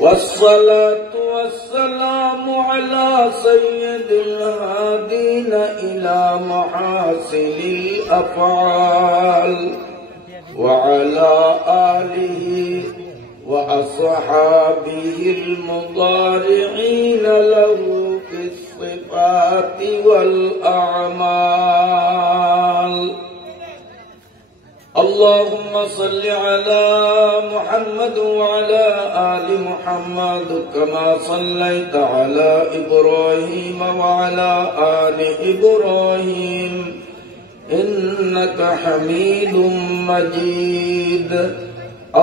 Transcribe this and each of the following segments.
والصلاة والسلام على سيد الهادين إلى محاسن الأفعال وعلى آله وأصحابه المضارعين له في الصفات والأعمال. اللهم صل على محمد وعلى آل محمد كما صليت على إبراهيم وعلى آل إبراهيم إنك حميد مجيد.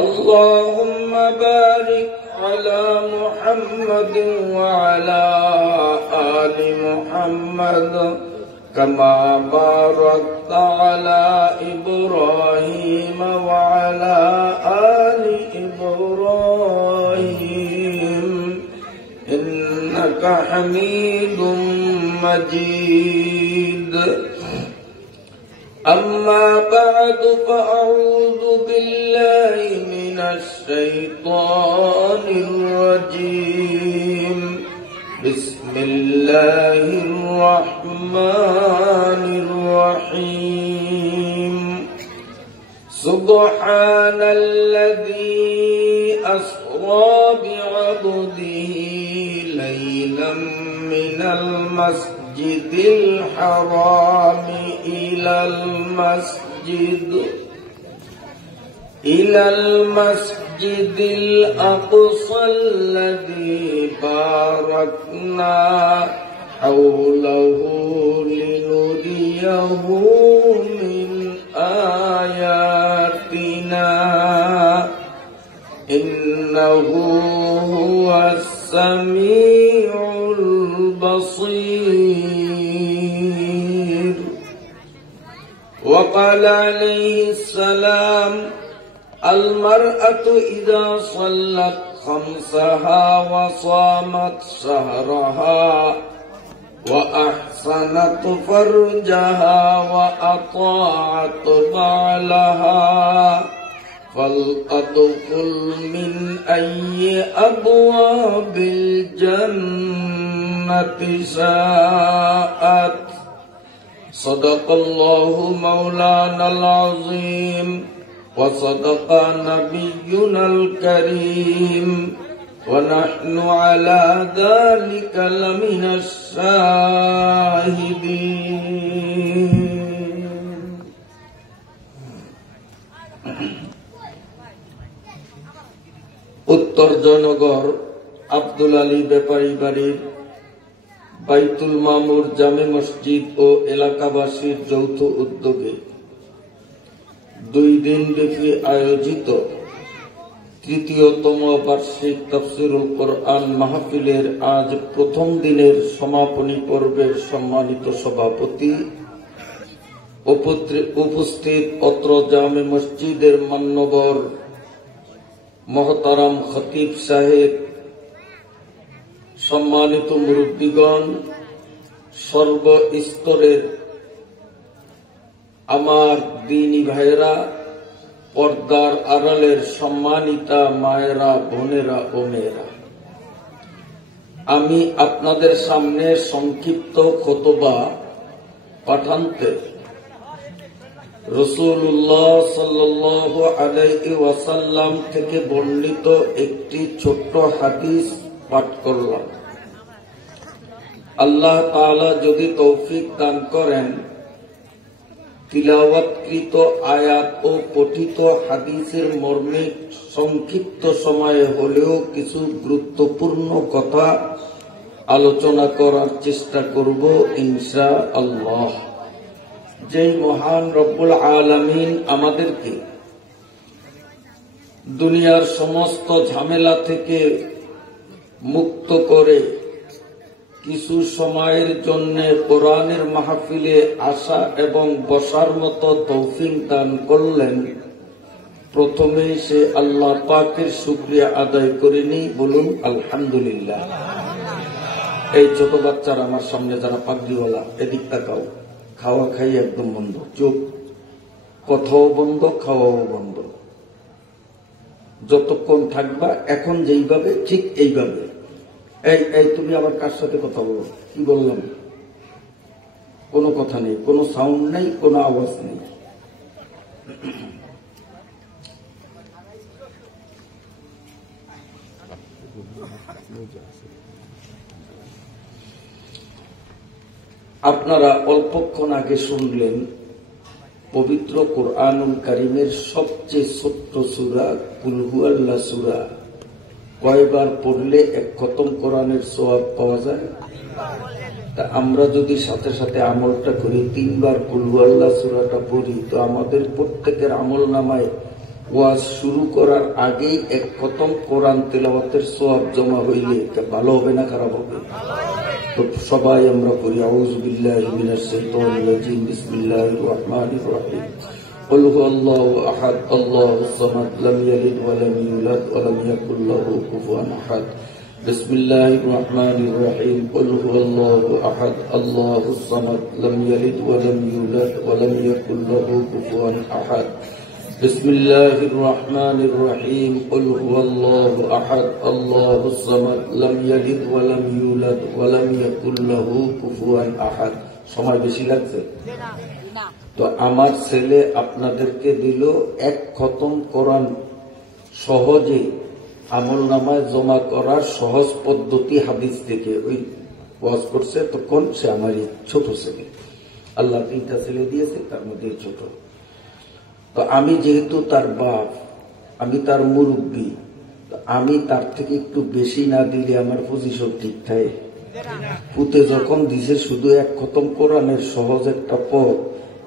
اللهم بارك على محمد وعلى آل محمد كما باركت على إبراهيم وعلى آل إبراهيم إنك حميد مجيد. أما بعد فأعوذ بالله من الشيطان الرجيم. بسم الله الرحمن الرحيم. سبحان الذي أسرى بعبده ليلا من المسجد الحرام إلى المسجد الأقصى الذي باركنا حوله لنريه من آياتنا إنه هو السميع البصير. وقال عليه السلام: المرأة إذا صلت خمسها وصامت شهرها وأحسنت فرجها وأطاعت بعلها فلتدخل من أي أبواب الجنة شاءت. صدق الله مولانا العظيم وصدق نبينا الكريم ونحن على ذلك لمن الشاهدين. উত্তর জয়নগর আব্দুল আলী ব্যাপারী বাড়ির বাইতুল মামুর জামে মসজিদ ও এলাকাবাসীর যৌথ উদ্যোগে 2 দিন ব্যাপী আয়োজিত তৃতীয়তম বার্ষিক তাফসীরুল কোরআন মাহফিলের আজ প্রথম দিনের সমাপনী পর্বের সম্মানিত সভাপতি, উপস্থিত অত্র জামে মসজিদের মান্যবর মহতারাম খতিব সাহেব, সম্মানিত মুরব্বীগণ, সর্বস্তরের আমার দ্বীনী ভাইয়েরা, পর্দার আড়ালের সম্মানিতা মায়েরা, বোনেরা ও মেয়েরা, আমি আপনাদের সামনে সংক্ষিপ্ত খুতবা পাঠান্তে রাসূলুল্লাহ সাল্লাল্লাহু আলাইহি ওয়াসাল্লাম থেকে বর্ণিত একটি ছোট্ট হাদিস পাঠ করলাম। আল্লাহ তাআলা যদি তৌফিক দান করেন, তিলাওয়াতকৃত আয়াত ও পঠিত হাদিসের মর্মে সংক্ষিপ্ত সময়ে হলেও কিছু গুরুত্বপূর্ণ কথা আলোচনা করার চেষ্টা করব ইনশাআল্লাহ। যেই মহান রব্বুল আলামিন আমাদেরকে দুনিয়ার সমস্ত ঝামেলা থেকে মুক্ত করে কিছু সময়ের জন্য কোরআনের মাহফিলে আসা এবং বসার মতো তৌফিক দান করলেন, প্রথমে সে আল্লাহ পাকের শুকরিয়া আদায় করিনি, বলুন আলহামদুলিল্লাহ। এই ছোট বাচ্চারা আমার সামনে যারা পাগড়িওয়ালা, এদিক তাকাও। খাওয়া খাই একদম বন্ধ, চুপ, কথাও বন্ধ, খাওয়াও বন্ধ। যতক্ষণ থাকবা এখন যেইভাবে ঠিক এইভাবে। এই তুমি আবার কার সাথে কথা বলো? কি বললাম? কোনো কথা নেই, কোনো সাউন্ড নেই, কোনো আওয়াজ নেই। আপনারা অল্পক্ষণ আগে শুনলেন পবিত্র কোরআনুল কারীমের সবচেয়ে ছোট্ট সূরা কুল হুয়াল্লাহ সূরা কয়বার পড়লে এক খতম কোরআনের সওয়াব পাওয়া যায়? তা আমরা যদি সাথে সাথে আমলটা করি, 3 বার কুল হুয়াল্লাহ সূরাটা পড়ি, তো আমাদের প্রত্যেকের আমল নামায় ওয়াজ শুরু করার আগেই এক খতম কোরআন তেলাওয়াতের সওয়াব জমা হইলে ভালো হবে না খারাপ হবে? তো সবাই আমরা করি আউযু বিল্লাহি মিনাশ শাইতানির রাজিম, বিসমিল্লাহির রহমানির রহিম। কুল হুয়াল্লাহু আহাদ, আল্লাহুস সামাদ, লাম ইয়ালিদ ওয়া লাম ইউলাদ ওয়া লাম ইয়াকুল লাহু কুফুয়ান আহাদ। বিসমিল্লাহির রহমানির রহিম। কুল হুয়াল্লাহু আহাদ, আল্লাহুস সামাদ, লাম ইয়ালিদ ওয়া লাম ইউলাদ ওয়া লাম ইয়াকুল লাহু কুফুয়ান আহাদ। বিসমিল্লাহির রহমানির রহিম। কুল হুয়াল্লাহু আহাদ, আল্লাহুস সামাদ, লাম ইয়ালিদ ওয়া লাম ইউলাদ ওয়া লাম ইয়াকুল লাহু কুফুয়ান আহাদ। সময় বেশি লাগছে? তো আমার ছেলে আপনাদেরকে দিল এক খতম কোরআন সহজে আমলনামায় জমা করার সহজ পদ্ধতি হাদিস থেকে। ওই ওয়াজ করছে তখন সে আমারই ছোট ছেলে। আল্লাহ 3টা ছেলে দিয়েছে, তার মধ্যে ছোট। তো আমি যেহেতু তার বাপ, আমি তার মুরব্বী, আমি তার থেকে একটু বেশি না দিলে আমার পজিশন ঠিক থাকে? পুতে যখন দিছে শুধু এক খতম কোরআনের সহজ একটা পথ,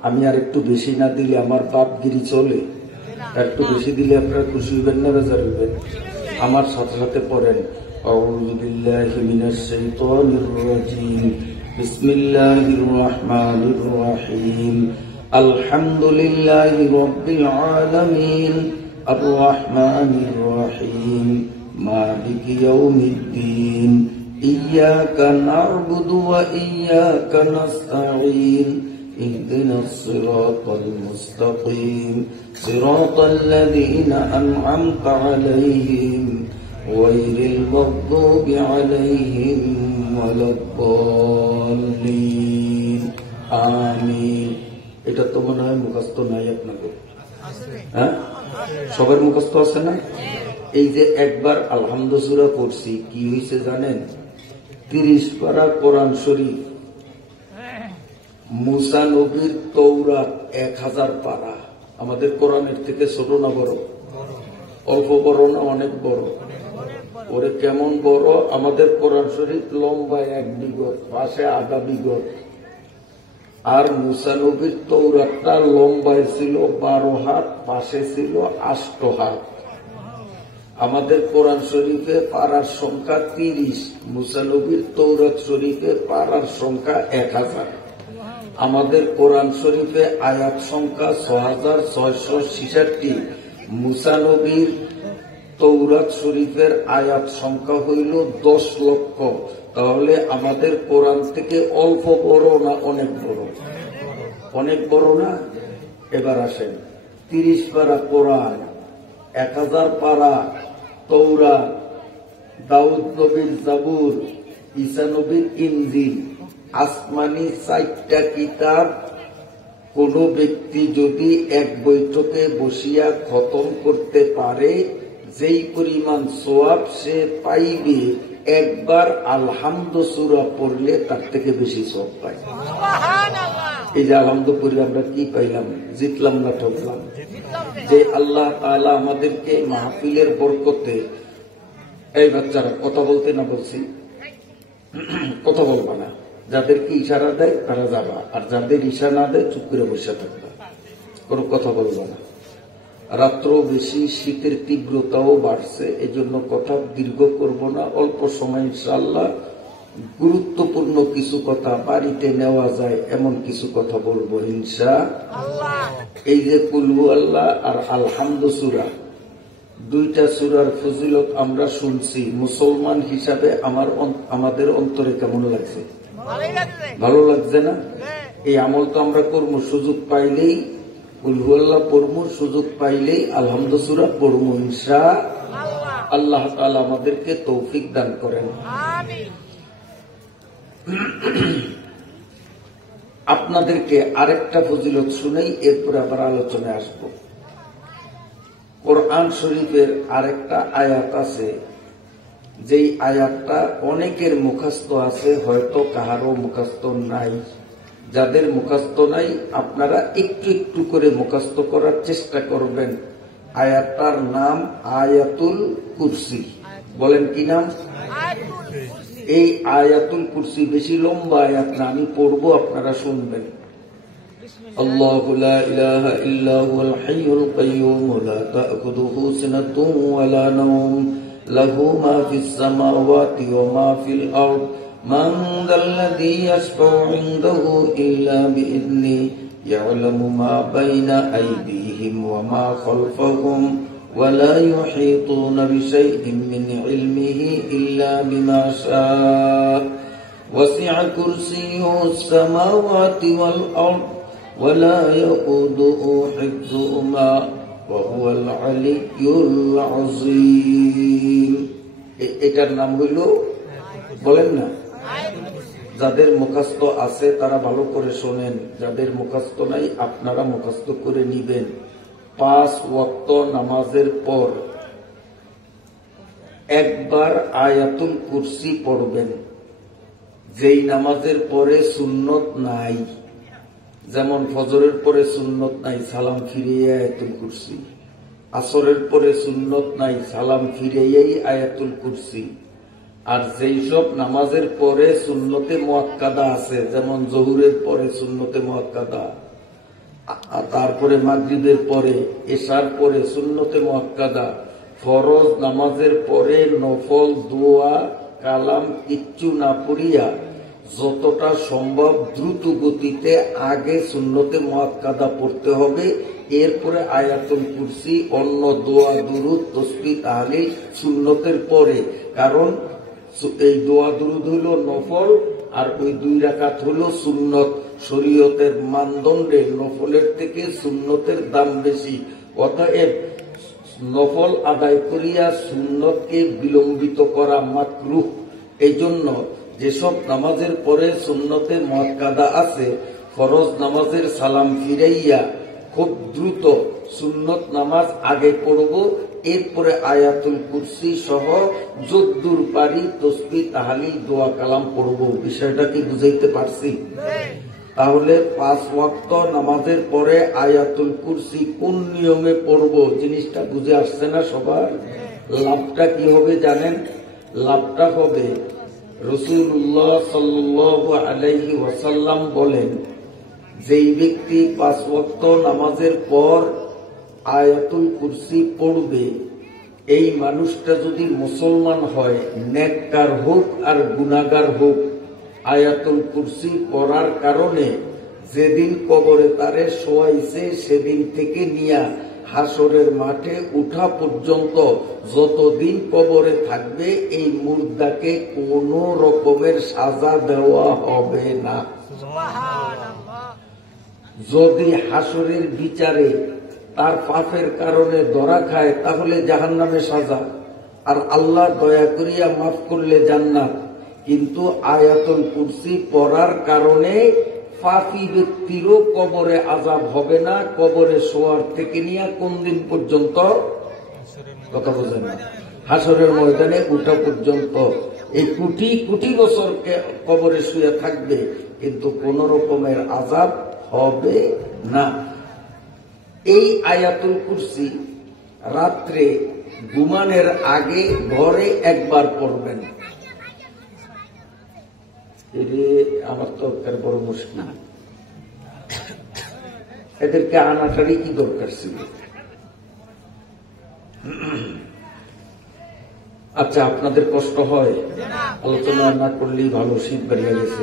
আমি আর একটু বেশি না দিলে আমার বাপগিরি চলে? একটু বেশি দিলে আপনারা খুশি হইবেন না বেজার হইবেন? আমার সাথে সাথে পড়েন আউযু বিল্লাহি মিনাশ শাইতানির রাজিম, বিসমিল্লাহির রহমানির রহিম। আলহামদুলিল্লাহি রাব্বিল আলামিন, আর রহমানির রহিম, মালিকি ইয়াউমিদ্দিন, ইয়্যাকা না'বুদু ওয়া ইয়্যাকা নাস্তাঈন, ইহদিনাস সিরাতাল মুস্তাকিম, সিরাতাল লাযীনা আন'আমতা আলাইহিম গায়রিল মাগদুবি আলাইহিম ওয়ালাদ-দাল্লিন। আমিন। এটা তো মনে হয় মুখস্থ নাই আপনাদের? হ্যাঁ, সবার মুখস্থ আছে না? এই যে একবার আলহামদু সূরা পড়ছি, কি হয়েছে জানেন? 30 পারা কোরআন শরীফ, মুসা নবীর তৌরাত 1000 পারা। আমাদের কোরআনের থেকে ছোট না বড়? অল্প বড় না অনেক বড়? ওরে কেমন বড়? আমাদের কোরআন শরীফ লম্বায় 1 বিগত, পাশে আধা বিগত। আর মুসা নবীর তৌরাতটা লম্বায় ছিল 12 হাত, পাশে ছিল 8 হাত। আমাদের কোরআন শরীফে পারার সংখ্যা 30, মুসা নবীর তৌরাত শরীফে পারার সংখ্যা 1000। আমাদের কোরআন শরীফে আয়াত সংখ্যা 6666, মুসা নবীর তৌরাত শরীফের আয়াত সংখ্যা হইল 10 লক্ষ। তাহলে আমাদের কোরআন থেকে অল্প বড় না অনেক বড়? অনেক বড় না? এবার আসেন, 30 পারা কোরআন, 1000 পারা তৌরাত, দাউদ নবীর জাবুর, ঈসা নবীর ইনজিল, আসমানি 4টা কিতাব কোন ব্যক্তি যদি এক বৈঠকে বসিয়া খতম করতে পারে, যেই পরিমাণ সওয়াব সে পাইবে একবার আলহামদু সূরা পড়লে তার থেকে বেশি সওয়াব পায়। এই যে আলহামদু পড়লে আমরা কি পাইলাম? জিতলাম না ঠকলাম? যে আল্লাহ তাআলা আমাদেরকে মাহফিলের বরকতে, এই বাচ্চারা কথা বলতে না বলছি, কথা বলবা না। যাদেরকে ইশারা দেয় তারা যাবা, আর যাদের ইশারা না দেয় চুপ করে বসে থাকবা, কোনো কথা বলবা না। রাত্র বেশি, শীতের তীব্রতাও বাড়ছে, এজন্য কথা দীর্ঘ করব না। অল্প সময় ইনশাআল্লাহ গুরুত্বপূর্ণ কিছু কথা বাড়িতে নেওয়া যায় এমন কিছু কথা বলবো ইনশাআল্লাহ। এই যে কুল হুয়াল্লাহ আর আলহামদু সূরা, 2টা সূরার ফজিলত আমরা শুনছি। মুসলমান হিসাবে আমাদের অন্তরে কেমন লাগছে? ভালো লাগছে না? এই আমল তো আমরা করবো, সুযোগ পাইলেই কুলহুয়াল্লাহ পড়মু, সুযোগ পাইলেই আলহামদু সূরা পড়মু ইনশাআল্লাহ। আল্লাহ তাআলা আমাদেরকে তৌফিক দান করেন। আপনাদেরকে আরেকটা ফজিলত শুনেই এরপরে আবার আলোচনায় আসব। কোরআন শরীফের আরেকটা আয়াত আছে, যেই আয়াতটা অনেকের মুখস্থ আছে, হয়তো কাহারও মুখস্থ নাই। যাদের মুখস্থ নাই আপনারা একটু একটু করে মুখস্থ করার চেষ্টা করবেন। আয়াতটার নাম আয়াতুল কুরসি। বলেন কি নাম? এই আয়াতুল কুরসি বেশি লম্বা আয়াত না, আমি পড়বো, আপনারা শুনবেন। আল্লাহু লা ইলাহা ইল্লা হুয়াল হাইয়ুল কাইয়্যুম লা তা'খুযুহু সিনাতুন ওয়া লা নাওম লাহু মা ফিস সামাওয়াতি ওয়া মা ফিল আরদ মান যাল্লাযী ইয়াশফা'ু 'ইনদাহু ইল্লা বিইذনিহি ইয়া'লামু মা বাইনা আইদিহিম ওয়া মা খালফাহুম ولا يحيطون بشيء من علمه إلا بما شاء وسع كرسيه السماوات والأرض ولا يؤوده حفظهما وهو العلي العظيم। এটার নাম হইল, বলেন না? যাদের মুখস্থ আছে তারা ভালো করে শোনেন, যাদের মুখস্থ নাই আপনারা মুখস্থ করে নিবেন। 5 ওয়াক্ত নামাজের পর একবার আয়াতুল কুরসি পড়বেন। যেই নামাজের পরে সুন্নত নাই, যেমন ফজরের পরে সুন্নত নাই, সালাম ফিরিয়ে আয়াতুল কুরসি। আসরের পরে সুন্নত নাই, সালাম ফিরিয়েই আয়াতুল কুরসি। আর যেই সব নামাজের পরে সুন্নতে মুআক্কাদা আছে, যেমন জোহরের পরে সুন্নতে মুআক্কাদা, তারপরে মাগরিবের পরে, এশার পরে সুন্নতে মুআক্কাদা, ফরজ নামাজের পরে নফল দোয়া কালাম কিচ্ছু না পড়িয়া যতটা সম্ভব দ্রুত গতিতে আগে সুন্নতে মুআক্কাদা পড়তে হবে, এরপরে আয়াতুল কুরসি, অন্য দোয়া দুরুদ তাসবিহ তাহলিল সুন্নতের পরে। কারণ এই দোয়া দুরুদ হইল নফল, আর ওই 2 রাকাত হইল সুন্নত। শরীয়তের মানদণ্ডে নফলের থেকে সুন্নতের দাম বেশি। অতএব নফল আদায় করিয়া সুন্নতকে বিলম্বিত করা মাকরুহ। এই জন্য যেসব নামাজের পরে সুন্নতে মুআক্কাদা আছে, ফরজ নামাজের সালাম ফিরাইয়া খুব দ্রুত সুন্নত নামাজ আগে পড়ব, এরপরে আয়াতুল কুরসি সহ যদ্দুর পারি তাসবিহ তাহলিল দোয়া কালাম পড়ব। বিষয়টা কি বুঝাইতে পারছি? তাহলে 5 ওয়াক্ত নামাজের পরে আয়াতুল কুরসি কোন নিয়মে পড়ব, জিনিসটা বুঝে আসছে না সবার? লাভটা কি হবে জানেন? লাভটা হবে, রাসূলুল্লাহ সাল্লাল্লাহু আলাইহি ওয়াসাল্লাম বলেন, যেই ব্যক্তি 5 ওয়াক্ত নামাজের পর আয়াতুল কুরসি পড়বে, এই মানুষটা যদি মুসলমান হয়, নেককার হোক আর গুনাহগার হোক, আয়াতুল কুরসি পড়ার কারণে যেদিন কবরে তারে শোয়াইছে সেদিন থেকে নিয়া হাসরের মাঠে উঠা পর্যন্ত যতদিন কবরে থাকবে, এই মুর্দাকে কোন রকমের সাজা দেওয়া হবে না। যদি হাসরের বিচারে তার পাপের কারণে ধরা খায়, তাহলে জাহান্নামে সাজা, আর আল্লাহ দয়া করিয়া মাফ করলে জান্নাত। কিন্তু আয়াতুল কুরসি পড়ার কারণে পাপী ব্যক্তিরও কবরে আযাব হবে না, কবরে শোয়ার থেকে নিয়ে কোন দিন পর্যন্ত, কথা বোঝেন না, হাসরের ময়দানে উঠা পর্যন্ত। এই কোটি কোটি বছর কবরে শুয়ে থাকবে, কিন্তু কোন রকমের আযাব হবে না। এই আয়াতুল কুরসি রাত্রে ঘুমানোর আগে ঘরে একবার পড়বেন। আমার তো বড় মুশকিল, এদেরকে আনাটারই কি দরকার ছিল? আচ্ছা, আপনাদের কষ্ট হয়? আলোচনা না করলেই ভালো, শীত বেরিয়ে গেছে।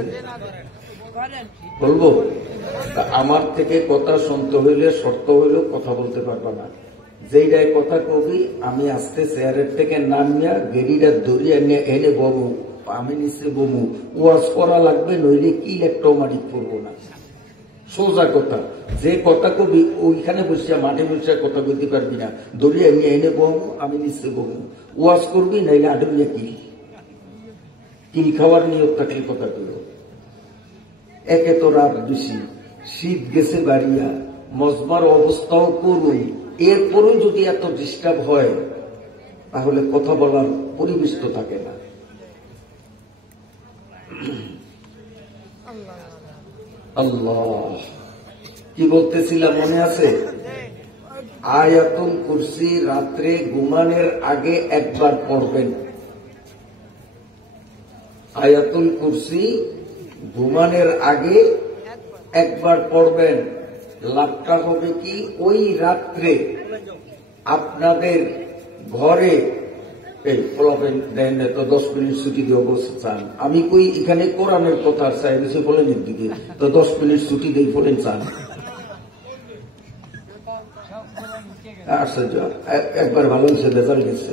বলবো, আমার থেকে কথা শুনতে হইলে শর্ত হইলেও কথা বলতে পারবা না। যেইটাই কথা কবি, আমি আস্তে চেয়ারের থেকে নামিয়া গেড়িটা ধরিয়া নিয়ে এনে বমু, আমি নিচে বমু, ওয়াজ করা লাগবে, নইলে কি একটাও মাটি পড়বো না। সোজা কথা, যে কথা কবি ওইখানে বসিয়া মাঠে বসিয়া কথা বলতে পারবি না, দড়িয়া নিয়ে এনে বহবো, আমি নিশ্চয় বহবো। ওয়াজ করবি নাইলে আডমিয়া কিল খাওয়ার নিয়ত থাকলে কথা কইল। একে তো রাত বেশি, শীত গেছে বাড়িয়া, মজমার অবস্থাও করুন, এরপরেও যদি এত ডিস্টার্ব হয় তাহলে কথা বলার পরিবেশ তো থাকে না। আল্লাহ, কি বলতেছিলাম মনে আছে? আয়াতুল কুরসি রাত্রে ঘুমানোর আগে একবার পড়বেন। আয়াতুল কুরসি ঘুমানোর আগে একবার পড়বেন। লাভটা হবে কি, ওই রাত্রে আপনাদের ঘরে এই ফলাফল দেন তো 10 মিনিট ছুটি দিয়ে অবস্থা চান, আমি কই এখানে কোরআনের কথা চাই বেশি বলেন দিকে তো 10 মিনিট ছুটি দিয়ে বলেন চান। আশ্চর্য, একবার ভালো হয়েছে, বেজাল গেছে,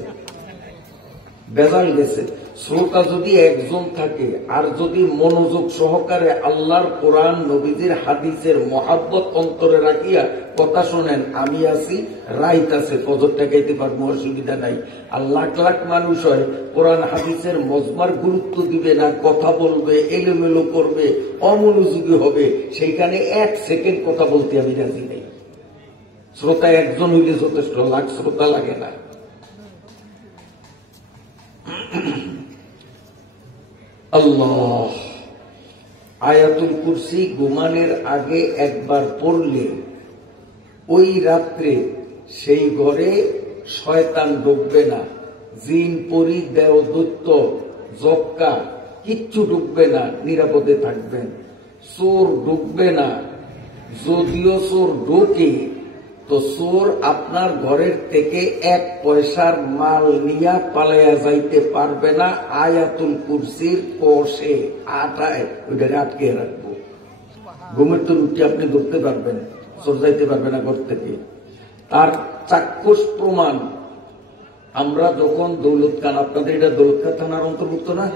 বেজাল গেছে। শ্রোতা যদি একজন থাকে আর যদি মনোযোগ সহকারে আল্লাহর কোরআন নবীজির হাদিসের মহাব্বত অন্তরে রাখিয়া কথা শোনেন, আমি আছি, রাইত আছে, ফজরটা গাইতে পারবো, অসুবিধা নাই। আর লাখ লাখ মানুষ হয় কোরআন হাদিসের মজমার গুরুত্ব দিবে না, কথা বলবে, এলোমেলো করবে, অমনোযোগী হবে, সেইখানে 1 সেকেন্ড কথা বলতে আমি রাজি নেই। শ্রোতা একজন হইলে যথেষ্ট, লাখ শ্রোতা লাগে না। আল্লাহ, আয়াতুল কুরসি ঘুমানোর আগে একবার পড়লে ওই রাত্রে সেই ঘরে শয়তান ঢুকবে না, জিন পরি দেও দৈত্য জক্কা কিচ্ছু ঢুকবে না, নিরাপদে থাকবেন। চোর ঢুকবে না, যদিও চোর ঢোকে তো চোর আপনার ঘরের থেকে 1 পয়সার মাল নিয়ে পালাইয়া যাইতে পারবে না। আয়াতুল কুরসির কোষে আটায় ওইটাকে আটকে রাখবো। ঘুমের তো রুটি আপনি ধরতে পারবেন, চোর যাইতে পারবে না ঘর থেকে। তার চাক্ষুষ প্রমাণ, আমরা যখন দৌলতখান, আপনাদের এটা দৌলতখান থানার অন্তর্ভুক্ত না?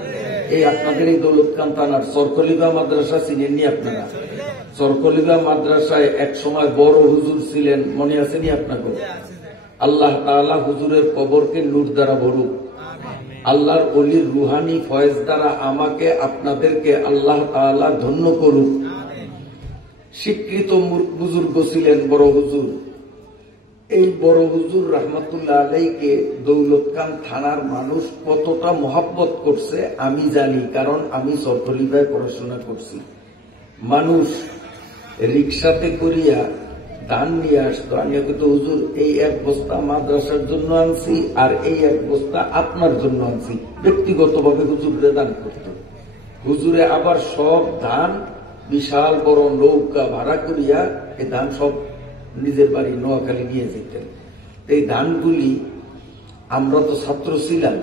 এই আপনাদের এই দৌলতখান থানার সরকলিবা মাদ্রাসা চিনেননি আপনারা? সরকলিবা মাদ্রাসায় এক সময় বড় হুজুর ছিলেন, মনে আসেনি আপনাকে? আল্লাহ তাআলা হুজুরের কবরকে নূর দ্বারা ভরুক, আল্লাহর অলির রুহানি ফয়েজ দ্বারা আমাকে আপনাদেরকে আল্লাহ তাআলা ধন্য করুক। স্বীকৃত বুজুর্গ ছিলেন বড় হুজুর। এই বড় হুজুর রহমতুল্লাহ আলাইকে দৌলতখান থানার মানুষ কতটা মহব্বত করছে আমি জানি, কারণ আমি সরকলিবায় পড়াশোনা করছি। মানুষ রিক্সাতে করিয়া ধান নিয়ে আসতো, আমি তো হুজুর এই 1 বস্তা মাদ্রাসার জন্য আনছি আর এই 1 বস্তা আপনার জন্য আনছি, ব্যক্তিগতভাবে হুজুরে দান করত। হুজুরে আবার সব ধান বিশাল বড় নৌকা ভাড়া করিয়া এই ধান সব নিজের বাড়ি নোয়াখালী নিয়ে যেতেন। এই ধানগুলি আমরা তো ছাত্র ছিলাম,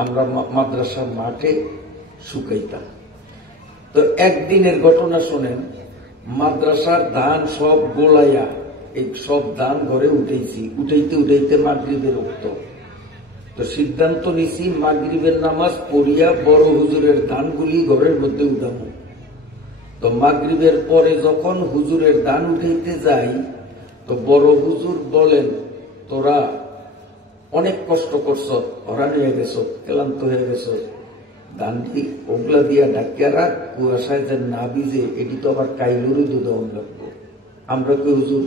আমরা মাদ্রাসার মাঠে শুকাইতাম। তো একদিনের ঘটনা শোনেন, মাদ্রাসার ধান সব গোলাইয়া এই সব ধান ঘরে উঠেছি, উঠাইতে উঠাইতে মাগরিবের উঠত। তো সিদ্ধান্ত নিছি মাগরিবের নামাজ পড়িয়া বড় হুজুরের ধানগুলি ঘরের মধ্যে উঠাবো। তো মাগরিবের পরে যখন হুজুরের ধান উঠাইতে যাই তো বড় হুজুর বলেন, তোরা অনেক কষ্ট করছ, হরান হয়ে গেছ, ক্লান্ত হয়ে গেছ, ধানটি ওগলা দিয়া ডাকিয়া রাখ, কুয়াশায় যেন না ভিজে, এটি তো আবার কাইলুরই দুধন লাগবো। আমরা কি হুজুর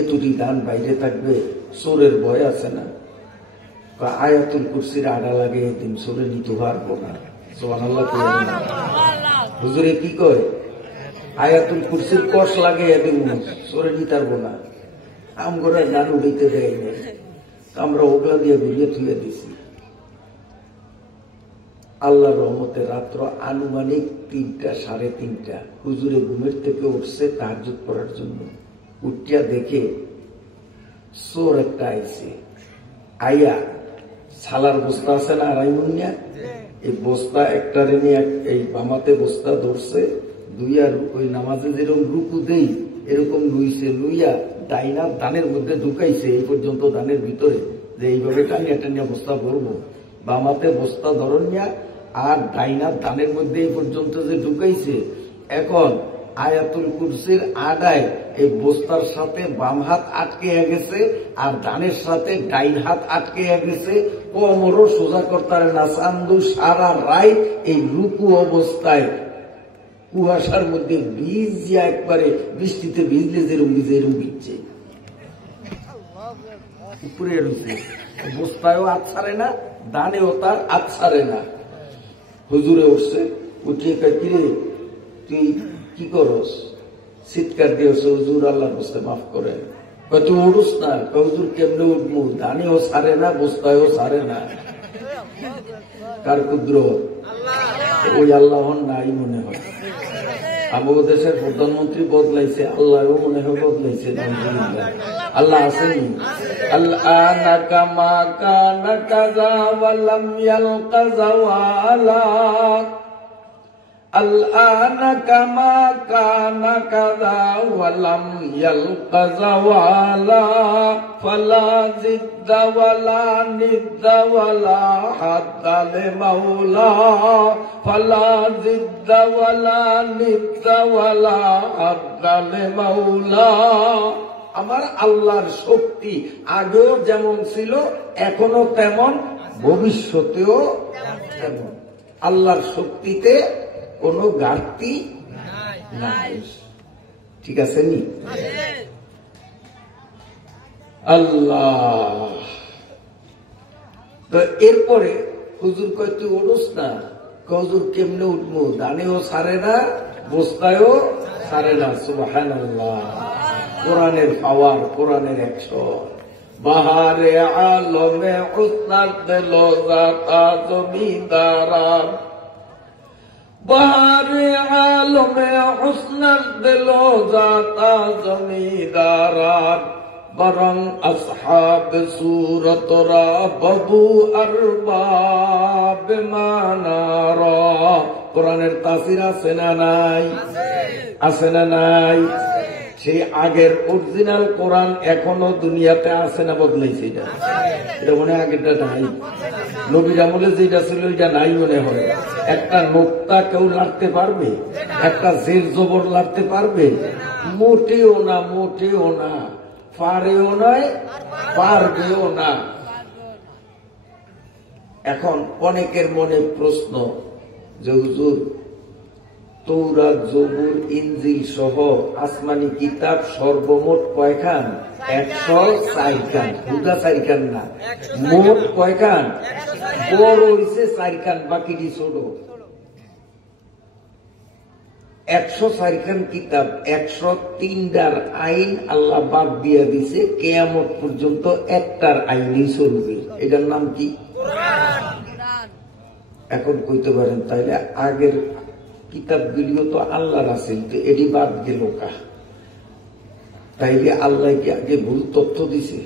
এতটি ধান বাইরে থাকবে, চোরের ভয় আছে না? আয়াতুল কুরসির আড়া লাগে, এদিন চোরে নিতে পারবো না। সুবহানাল্লাহ। হুজুরে কি কয়, আয়াতুল কুরসির কষ লাগে, এদিন চোরে নিতে পারবো না। আমরা ধান উড়াইতে দেয় নাই, আমরা ওগলা দিয়ে ঘুরিয়ে থুয়ে দিছি। আল্লাহর রহমতে রাত্র আনুমানিক 3টা, 3:30 হুজুরে ঘুমের থেকে উঠছে তাহাজ্জুদ পড়ার জন্য। উঠিয়া দেখে চোর একটা আইছে, আইয়া ছালার বস্তা আছে না আড়াইমুনিয়া, এই বস্তা একটা রেনে এই বামাতে বস্তা ধরছে, দুইয়া ওই নামাজে যেরকম রুকু দেই এরকম লুইছে, লুইয়া ডাইনা ধানের মধ্যে ঢুকাইছে এই পর্যন্ত ধানের ভিতরে, যে এইভাবে টানিয়া টানিয়া বস্তা ভরবো। বামাতে বস্তা ধরনিয়া আর ডাইনা ধানের মধ্যে এই পর্যন্ত যে ঢুকাইছে, এখন আয়াতুল কুরসির আগায় এই বস্তার সাথে বাম হাত আটকে গেছে, আর ডানের সাথে ডাইন হাত আটকে গেছে, কোমরও সোজা করতারে না। চান্দু সারা রাত এই রুকু অবস্থায় কুয়াশার মধ্যে ভিজিয়া, একবারে বৃষ্টিতে ভিজলে যেরকম ভিজে এরকম ভিজছে, উপরে রয়েছে, বস্তায়ও হাত ছাড়ে না, ডানেও তার হাত ছাড়ে না। হুজুরে উঠছে, উঠিয়ে কিরে তুই কি করস? চিৎকার দিয়েছে, হুজুর আল্লাহর বস্তে মাফ করে। তুই উঠুস না? হুজুর কেমনে উঠবো? ডানেও ছাড়ে না, বস্তায়ও ছাড়ে না। কার কুদরত? ওই আল্লাহ নাই মনে হয়। আমাদের দেশের প্রধানমন্ত্রী বদলাইছে, আল্লাহও মনে হয় বদলাইছে। আল্লাহ আসেনি? আল্লাহ কামা কানা কাযা ওয়া লাম ইয়ালকা যাওয়ালা, আল্লাহ কামা কানা কাযা ওয়া লাম ইয়ালকা যাওয়ালা, ফালা জিদ্দা ওয়ালা নিদ্দা ওয়ালা হাদ্দা লি মাওলা, ফালা জিদ্দা ওয়ালা নিদ্দা ওয়ালা হাদ্দা লি মাওলা। আমার আল্লাহর শক্তি আগেও যেমন ছিল, এখনো তেমন, ভবিষ্যতেও তেমন। আল্লাহর শক্তিতে কোনো ঘাটতি নাই। ঠিক আছে নি? আল্লাহ। তো এরপরে হুজুর কয় তুই ওড়স না। হুজুর কেমনে উঠবো? ডানেও ছাড়ে না, বস্তায়ও ছাড়ে না। সুবহানাল্লাহ। কোরআনের পাওয়ার, কোরআনের অ্যাকশন। বাহারে আলমে হুসনাত দিলো জাতা জমিদারা, বাহারে আলমে হুসনাত দিলো জাতা জমিদারা, বরং আসহাব সূরতরা বাবু আরবাব মানারা। কোরআনের তাফসীর আছে না নাই? আছে না নাই? সেই আগের অরিজিনাল কোরআন এখনো দুনিয়াতে আছে না বদলাইছে? এটা মনে হয় আগেরটা নাই। নবীর আমলে যেটা ছিল এটা নাই মনে হয়। একটা নোক্তা কেউ লাড়তে পারবে? একটা জের জবর লাড়তে পারবে? মোটেও না, মোটেও না। পারেও নয়, পারবেও না। এখন অনেকের মনে প্রশ্ন যে হুজুর, তৌরাত, জবুর, ইনজিল সহ আসমানি কিতাব সর্বমোট কয়খান? 104 খান। হুদা 4 খান না, মোট কয়খান? বড় হইছে 4 খান, বাকিটি ছোট। 104 খান কিতাব, 103টার আইন আল্লাহ বাদ দিয়া দিছে। কিয়ামত পর্যন্ত একটার আইনই চলবে। এটার নাম কি? এখন কইতে পারেন তাইলে আগের কিতাবগুলিও তো আল্লাহর আছে, তো এটি বাদ গেল কা? তাইলে আল্লাহ কি আগে ভুল তথ্য দিছে?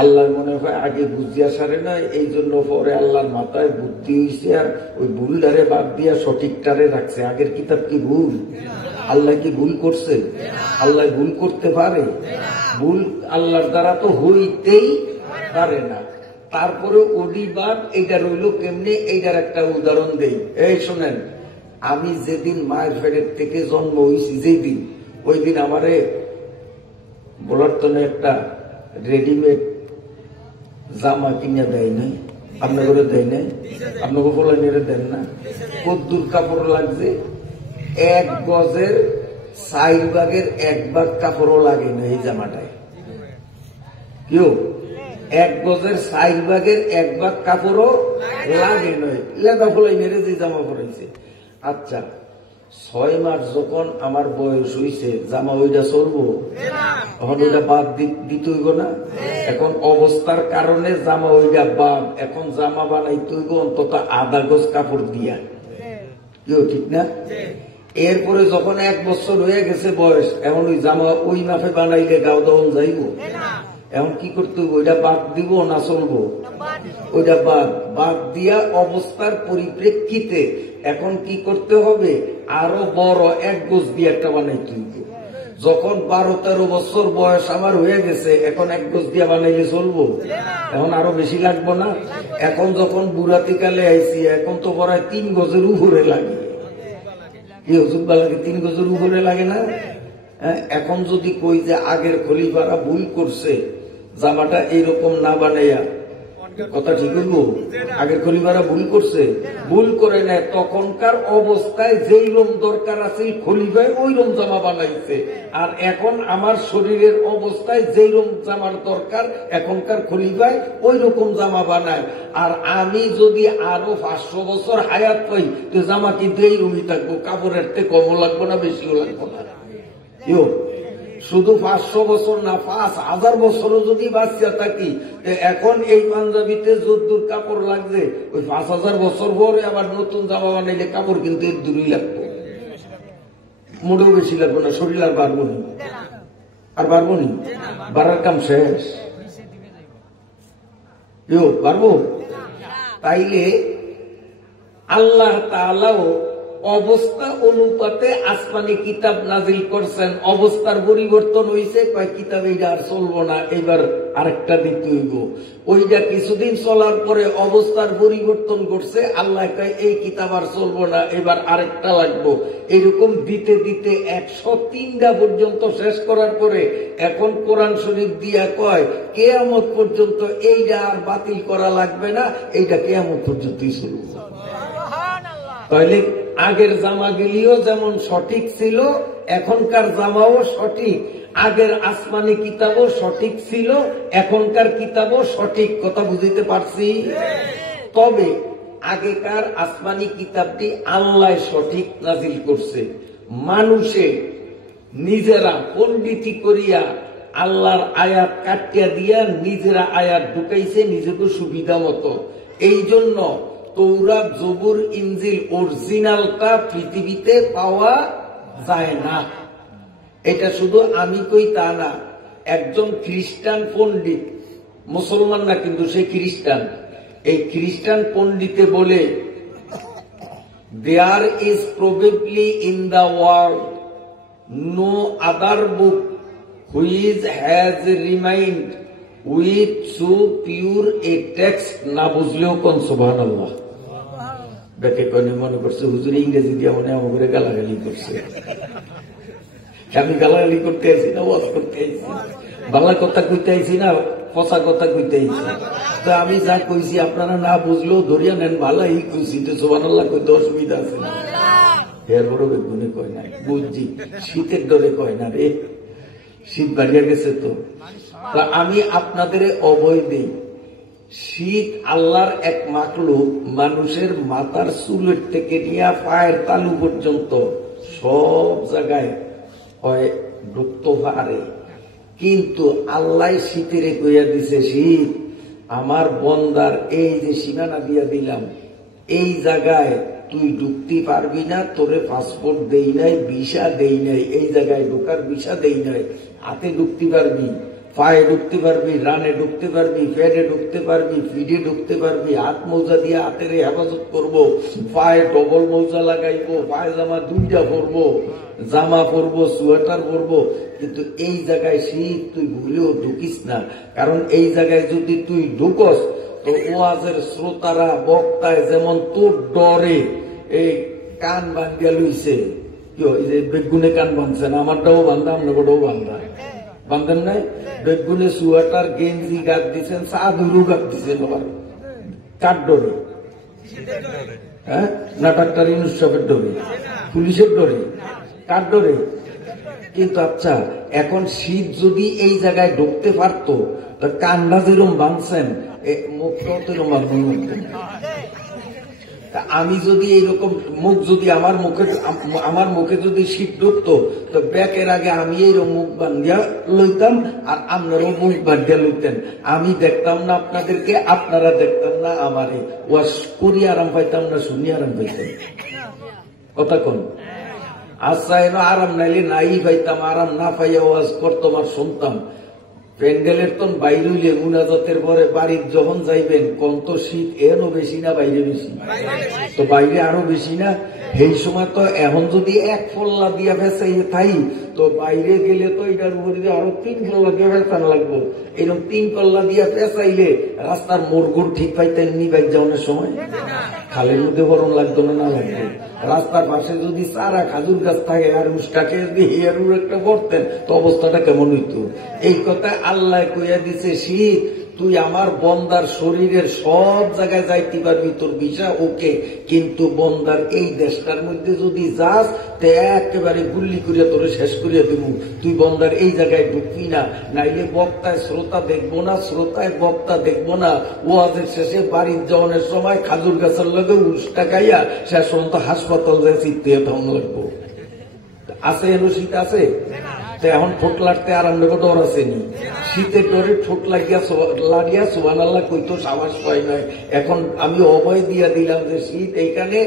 আল্লাহ মনে হয় আগে বুঝিয়া সারে না, এই জন্য পরে আল্লাহর মাথায় বুদ্ধি হয়েছে আর ওই ভুলটারে বাদ দিয়া সঠিকটারে রাখছে। আগের কিতাব কি ভুল? আল্লাহ কি ভুল করছে? আল্লাহ ভুল করতে পারে? ভুল আল্লাহর দ্বারা তো হইতেই পারে না। তারপরে ওডি বাদ এইটা রইল কেমনে? এইটার একটা উদাহরণ দেই। এই শোনেন, আমি যেদিন মায়ের পেটের থেকে জন্ম হয়েছি, যেই দিন, ওই দিন আমারে বলার তো একটা রেডিমেড জামা কিনে দেয় নাই। আপনার ঘরে দেয় নাই? আপনাকে ফলাই মেরে দেন না? কদ্দুর কাপড় লাগছে, 1 গজের 4 ভাগের 1 ভাগ কাপড়ও লাগে না এই জামাটায়। কেউ 1 গজের 4 ভাগের 1 ভাগ কাপড়ও লাগে নয়, লেদা ফলাই মেরে যে জামা পরাইছে। আচ্ছা, 6 মাস যখন আমার বয়স হইছে, জামা ওইটা চলবো? তখন ওইটা বাদ দিতে হইব না? এখন অবস্থার কারণে জামা ওইটা বাদ। এখন জামা বানাইতে হইব অন্তত 1/2 গজ কাপড় দিয়া। কেউ ঠিক না? এরপরে যখন 1 বছর হয়ে গেছে বয়স, এখন ওই জামা ওই মাপে বানাইলে গাও দহন যাইব? এখন কি করতে হইব? ওইটা বাদ দিব না চলবো? ওইটা বাদ দিয়া অবস্থার পরিপ্রেক্ষিতে এখন কি করতে হবে? আরো বড় 1 গজ দিয়ে একটা বানাইতে হইব। যখন 12-13 বছর বয়স আমার হয়ে গেছে, এখন 1 গজ দিয়ে বানাইলে চলবো? এখন আরো বেশি লাগবো না? এখন যখন বুড়াতি কালে আইছি, এখন তো পড়ায় 3 গজের উপরে লাগে। কি হুজুর লাগে 3 গজের উপরে লাগে না? এখন যদি কই যে আগের খলিফারা ভুল করছে জামাটা এইরকম না বানাইয়া, কথা ঠিক হইব? আগের খলিফারা ভুল করছে, ভুল করে নেয় তখনকার অবস্থায় যেই রকম দরকার আছে খলিফায় ওই রকম জামা বানাইছে। আর এখন আমার শরীরের অবস্থায় যেই রকম জামার দরকার এখনকার খলিফায় ওই রকম জামা বানায়। আর আমি যদি আরো 500 বছর হায়াত পাই তো জামা কিন্তু এইরকমই থাকবো, কাপড়ের থেকে কমও লাগবো না বেশিও লাগবো না। শুধু 500 বছর না 5000 বছরও যদি বাঁচিয়া থাকি, এখন এই পাঞ্জাবিতে যদ্দূর কাপড় লাগছে ওই 5000 বছর পরে আবার নতুন জামা বানাইলে কাপড় কিন্তু এর দূরই লাগবে, মোটেও বেশি লাগবে না, শরীর আর বাড়বো নি, আর বাড়বো নি, বাড়ার কাম শেষ। পারবো? তাইলে আল্লাহ তাআলাও অবস্থা অনুপাতে আসমানি কিতাব নাজিল করছেন, অবস্থার পরিবর্তন হয়েছে, কয় কিতাব এইটা আর চলবো না, এবার আরেকটা দিতে হইব। ওইটা কিছুদিন চলার পরে অবস্থার পরিবর্তন করছে, আল্লাহ কয় এই কিতাব আর চলবো না, এবার আরেকটা লাগবো। এরকম দিতে দিতে 103টা পর্যন্ত শেষ করার পরে এখন কোরআন শরীফ দিয়া কয় কিয়ামত পর্যন্ত এইটা আর বাতিল করা লাগবে না, এইটা কিয়ামত পর্যন্তই চলবে। তাহলে আগের জামাগুলিও যেমন সঠিক ছিল, এখনকার জামাও সঠিক, আগের আসমানি কিতাবও সঠিক ছিল, এখনকার কিতাবও সঠিক। কথা বুঝতে পারছি? তবে আগেকার আসমানি কিতাবটি আল্লাহ সঠিক নাজিল করছে, মানুষে নিজেরা পণ্ডিতি করিয়া আল্লাহর আয়াত কাটিয়া দিয়া নিজেরা আয়াত ঢুকাইছে নিজেকে সুবিধা মতো। এই জন্য তৌরাত, জবুর, ইনজিল অরিজিনালটা পৃথিবীতে পাওয়া যায় না। এটা শুধু আমি কই তা না, একজন খ্রিস্টান পণ্ডিত, মুসলমান না কিন্তু সে খ্রিস্টান, এই খ্রিস্টান পণ্ডিতে বলে there is probably in the world no other book which has remind with so pure a text. না বুঝলেও কোন সুবহানাল্লাহ। দেখে কোন মনে করছে হুজুর ইংরেজি দিয়ে মনে আমার করে গালাগালি করছে। আমি গালাগালি করতে আইছি না ওয়াজ করতে আইছি, বাংলা কথা কইতে আইছি না পচা কথা কইতে আইছি। তো আমি যা কইছি আপনারা না বুঝলেও ধরিয়া নেন, ভালাই কইছি, তো সুবহানাল্লাহ কইতে অসুবিধা আছে না? এর বড় বেগুনে কয় না, বুঝছি শীতের ডরে কয় না রে, শীত বাড়িয়া গেছে তো। আমি আপনাদের অভয় দিই, শীত আল্লাহর এক মাখলুক, মানুষের মাথার চুলের থেকে নিয়ে পায়ের তালু পর্যন্ত সব জায়গায় হয় ঢুকতে পারে, কিন্তু আল্লাহ শীতের কইয়া দিছে শীত আমার বন্দার এই যে সীমানা দিয়া দিলাম এই জায়গায় তুই ঢুকতে পারবি না, তোরে পাসপোর্ট দেই নাই, ভিসা দেই নাই, এই জায়গায় ঢোকার ভিসা দেই নাই, হাতে ঢুকতে পারবি, পায়ে ঢুকতে পারবি, রানে ঢুকতে পারবি, পেটে ঢুকতে পারবি, ফিডে ঢুকতে পারবি, হাত মৌজা দিয়ে হাতের হেফাজত করবো, পায়ে ডবল মৌজা লাগাইবো, পায়ে জামা 2টা পরবো, জামা পরবো, সোয়েটার পরবো, কিন্তু এই জায়গায় শীত তুই ভুলেও ঢুকিস না। কারণ এই জায়গায় যদি তুই ঢুকস তো ওয়াজের শ্রোতারা বক্তায় যেমন তোর ডরে এই কান বান্ধিয়া লইছে, কি যে বেগুনে কান বাঁধছেন, আমারটাও বান্ধা, আপনারটাও বান্ধা, বান্ধেন নাই? বেগুনে সোয়েটার গেঞ্জি গাদ দিচ্ছেন, চাদুরু গাদ দিচ্ছেন, আবার কার ডরে? হ্যাঁ না ডাক্তার ইউনুসের ডরে, পুলিশের ডরে, কার ডরে? কিন্তু আচ্ছা এখন শীত যদি এই জায়গায় ঢুকতে পারতো তো কান্না যেরকম বাঁধছেন মুখটাও তো এরকম বাঁধবেন। আমি যদি এইরকম মুখ যদি আমার মুখে যদি শীত ঢুকতো তো ব্যাকের আগে আমি এইরকম মুখ বান্ধিয়া লইতাম আর আপনারাও মুখ বান্ধিয়া লইতেন, আমি দেখতাম না আপনাদেরকে, আপনারা দেখতাম না আমারে, ওয়াজ করি আরাম পাইতাম না, শুনি আরাম পাইতাম। কথা কোন? আচ্ছা এনো আরাম নাইলে নাই পাইতাম, আরাম না পাইয়া ওয়াজ করতাম আর শুনতাম। প্যান্ডেলের তো বাইরে হইলে মুনাজাতের পরে বাড়ির যখন যাইবেন কোন তো শীত এনো বেশি না বাইরে বেশি? তো বাইরে আরো বেশি না? এই সময় তো এখন যদি 1 পল্লা দিয়া বেচাই থাই তো বাইরে গেলে তো এটার উপরে আরো 3 পল্লা দিয়ে বেচান লাগবো। এরকম 3 পল্লা দিয়া পেঁচাইলে রাস্তার মোড়গুড় ঠিক পাইতেন নি বাইক যাওয়ানোর সময়? খালের মধ্যে বরণ লাগতো না, না লাগতো? রাস্তার পাশে যদি চারা খাজুর গাছ থাকে আর উস্কাকে যদি হেয়ারুর একটা করতেন তো অবস্থাটা কেমন হইত? এই কথা আল্লাহ কইয়া দিছে, শীত তুই আমার বন্দার শরীরের সব জায়গায় যাইতে পারবি, তোর ভিসা ওকে, কিন্তু বন্দার এই দেশটার মধ্যে যদি যাস তে একেবারে গুল্লি করিয়া তোরে শেষ করিয়া দিব, তুই বন্দার এই জায়গায় ঢুকবি না, নাইলে বক্তায় শ্রোতা দেখবো না, শ্রোতায় বক্তা দেখবো না। ওয়াজের শেষে বাড়ির যাওয়ানোর সময় খাজুর গাছের লগে উষ্টা খাইয়া শেষ পর্যন্ত হাসপাতাল যায় চিত্তে থাম লাগবো। আছে এলো শীত আছে, এখন ঠোঁট লাগতে আরাম নেবো, ডর আসেনি, শীতের ডরে ঠোঁট লাগিয়া সুবহানাল্লাহ কইতো সাবাস পাই নয়। এখন আমি অভয় দিয়া দিলাম যে শীত এইখানে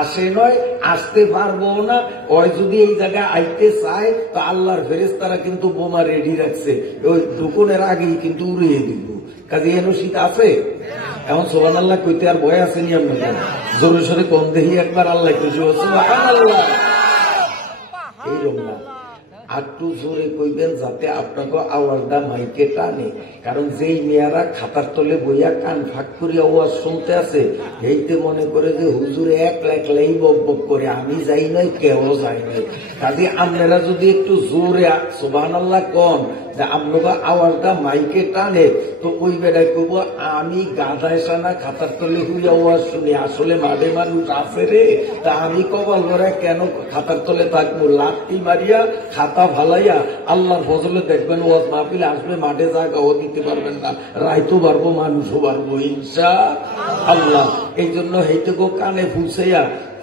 আসে নয়, আসতে পারবো না, ওই যদি এই জায়গায় আইতে চায় তো আল্লাহর ফেরেশতারা কিন্তু বোমা রেডি রাখছে, ওই ঢুকনের আগেই কিন্তু উড়িয়ে দিব। কাজে এনো শীত আছে, এখন সুবহানাল্লাহ কইতে আর ভয় আসেনি আপনাদের? জোরে সোরে কম দেহি একবার আল্লাহ খুশি সুবহানাল্লাহ। এইরকম না, একটু জোরে কইবেন যাতে আপনাকে আওয়াজটা মাইকে টানে, কারণ যেই মেয়েরা খাতার তলে বইয়া কান ফাঁক করিয়া আওয়াজ শুনতে আছে এইতে মনে করে যে হুজুরে একলাই বক বক করে, আমি যাই নাই কেউ যাই নাই। কাজে আপনারা যদি একটু জোরে সুবহানাল্লাহ কন যে আপনাকে আওয়াজটা মাইকে টানে, তো ওই বেড়ায় কব আমি গাধায় সানা খাতার তলে হইয়া আওয়াজ শুনি, আসলে মাঝে মানুষ আছে রে, তা আমি কপাল ভরে কেন খাতার তলে থাকবো, লাঠি মারিয়া খাতা ভালাইয়া আল্লাহর ফজলে দেখবেন ওয়াজ মাহফিলে আসবে, মাঠে জায়গাও দিতে পারবেন না, রাইতো পারবো মানুষও পারবো ইনশাআল্লাহ। এই জন্য হেইটুকু কানে ফুসাইয়া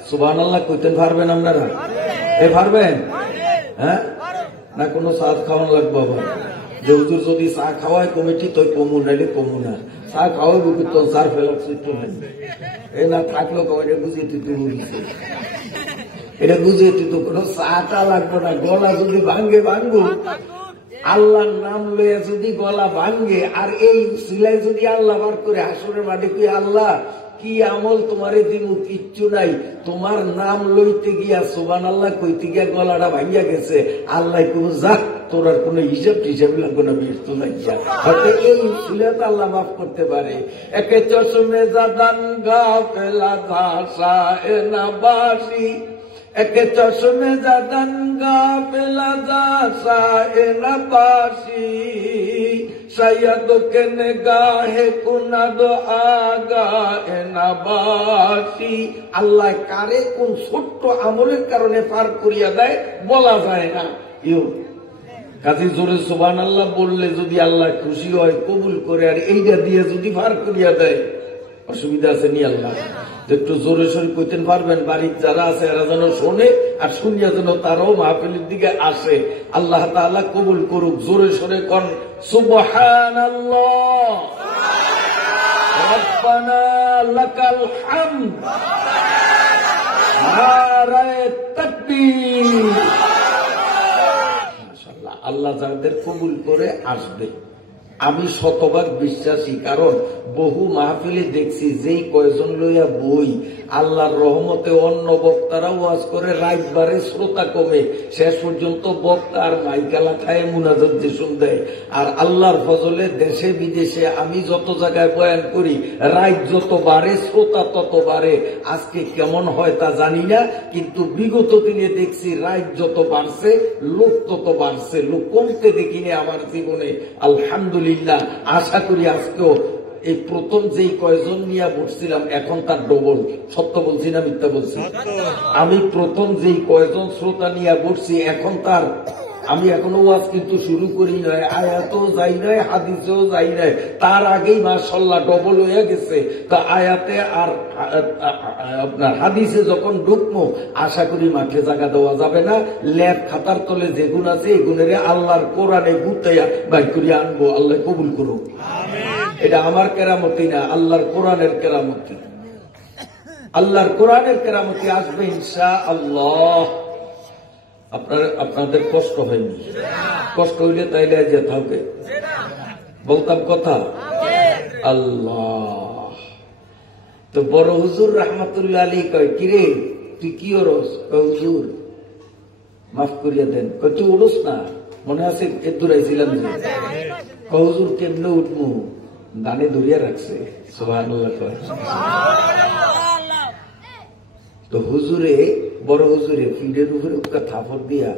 সুবহানাল্লাহ কইতেন পারবেন আপনারা? পারবেন? হ্যাঁ না কোনো সাদ খাওয়ান লাগবো আবার? যে হুজুর যদি চা খাওয়ায় কমিটি তো কমু, নাইলে কমু না, চা খাওয়াই বুকি তো চার ফেলাচ্ছি তো এ না থাকলো কমাই বুঝিয়ে তুই এটা বুঝিয়ে তুই তো কোনো চাটা লাগবো না, গলা যদি ভাঙ্গে ভাঙ্গু, আল্লাহর নাম লইয়া যদি গলা ভাঙ্গে, আর এই সিলাই যদি আল্লাহ বার করে হাসরের মাঠে কই আল্লাহ কি আমল তোমারে দিমু, কিচ্ছু নাই, তোমার নাম লইতে গিয়া সুবহানাল্লাহ কইতে গিয়া গলাটা ভাঙ্গিয়া গেছে, আল্লাহ কব যা তোর আর কোন হিসাব টিসাব লাগবে না, ব্যস্ত লাগিয়া, হয়তো এই সিলাইটা আল্লাহ মাফ করতে পারে। একে চশমে জাদান গাফেলা ভাষা এ না বাসি, একে চশমে জাদান গাফেলা ভাষা এ না বাসি, শায়দ কে নিগাহে কুনাদ আগা এ না বাসি। আল্লাহ কারে কোন ছোট্ট আমলের কারণে পার করিয়া দেয় বলা যায় না। কাজে জোরে সুবহানাল্লাহ বললে যদি আল্লাহ খুশি হয়, কবুল করে, আর এইটা দিয়ে যদি পার করিয়া দেয় অসুবিধা আছে নি? আল্লাহ একটু জোরে সোরে কইতেন পারবেন? বাড়ির যারা আছে এরা যেন শোনে, আর শুনিয়া যেন তারাও মাহফিলের দিকে আসে। আল্লাহ তাআলা কবুল করুক। জোরে সোরে কোন সুবহানাল্লাহ, রব্বানা লাকাল হামদ, নারায়ে তাকবীর। মাশাআল্লাহ, আল্লাহ যাদের কবুল করে আসবে আমি শতভাগ বিশ্বাসী, কারণ বহু মাহফিলে দেখছি যেই কয়জন লইয়া বই আল্লাহর রহমতে অন্য বক্তারা ওয়াজ করে, রাতবারে শ্রোতা কমে, শেষ পর্যন্ত বক্তা আর মাইকালা খায় মুনাজাত যে শুন দেয়। আর আল্লাহর ফজলে দেশে বিদেশে আমি যত জায়গায় বয়ান করি, রাত যত বাড়ে শ্রোতা তত বাড়ে। আজকে কেমন হয় তা জানি না, কিন্তু বিগত দিনে দেখছি রাত যত বাড়ছে লোক তত বাড়ছে, লোক কমতে দেখিনি আমার জীবনে। আলহামদুলিল্লাহ, আশা করি আজকেও এই প্রথম যেই কয়জন নিয়ে বসছিলাম এখন তার ডবল। সত্য বলছি না মিথ্যা বলছি? আমি প্রথম যেই কয়জন শ্রোতা নিয়ে বসছি এখন তার, আমি এখনো ওয়াজ কিন্তু শুরু করি নয়, আয়াতও যাই নাই, হাদিসেও যাই নাই, তার আগেই মাশাআল্লাহ ডবল হয়ে গেছে। তা আয়াতে আর আপনার হাদিসে যখন ঢুকবো আশা করি মাঠে জায়গা দেওয়া যাবে না। ল্যাব খাতার তলে যে গুণ আছে এই গুণের আল্লাহর কোরআনে গুতাইয়া বাইর করিয়া আনবো। আল্লাহ কবুল করুক। এটা আমার কেরামতি না, আল্লাহর কোরআনের কেরামতি। আল্লাহর কোরআনের কেরামতি আসবে ইনশাআল্লাহ। আপনাদের কষ্ট হয়নি? কষ্ট হইলে তাইলে যেতে হবে। বলতাম কথা আল্লাহ। তো বড় হুজুর রহমতুল্লাহ আলী কয়, কিরে তুই কি ওরস? হুজুর মাফ করিয়া দেন। তুই উড়স না? মনে আছে দূরাইছিলাম যে। হুজুর কেমনে উঠবো? গানে ধরিয়া রাখছে। সুবহানাল্লাহ। তো হুজুরে বড় হুজুরে ফিডের উপরে থাপড় দিয়া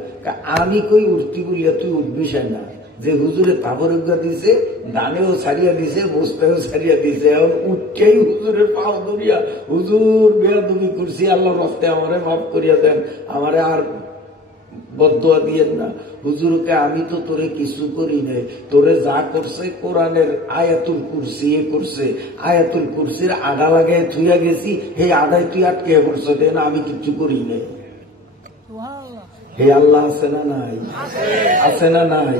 আমি কই উঠতি বলিয়া তুই উঠবিস না, যে হুজুরে থাপড় উজ্ঞা দিছে, দানেও ছাড়িয়া দিছে, বস্তায়ও ছাড়িয়া দিছে, এখন উঠকেই হুজুরের পাও ধরিয়া হুজুর বেয়াদবি করছি, আল্লাহ রস্তে আমারে মাফ করিয়া দেন, আমারে আর বদদোয়া দিয়েন না। হুজুরকে আমি তো তোরে কিছু করি নাই, তোরে যা করছে কোরআনের আয়াতুল কুরসি করছে, আয়াতুল কুরসির আডা লাগাই থুইয়া গেছি, হে আডায় তুই আটকে পড়ছে, না আমি কিছু করি নাই। হে আল্লাহ আছে না নাই? আছে না নাই?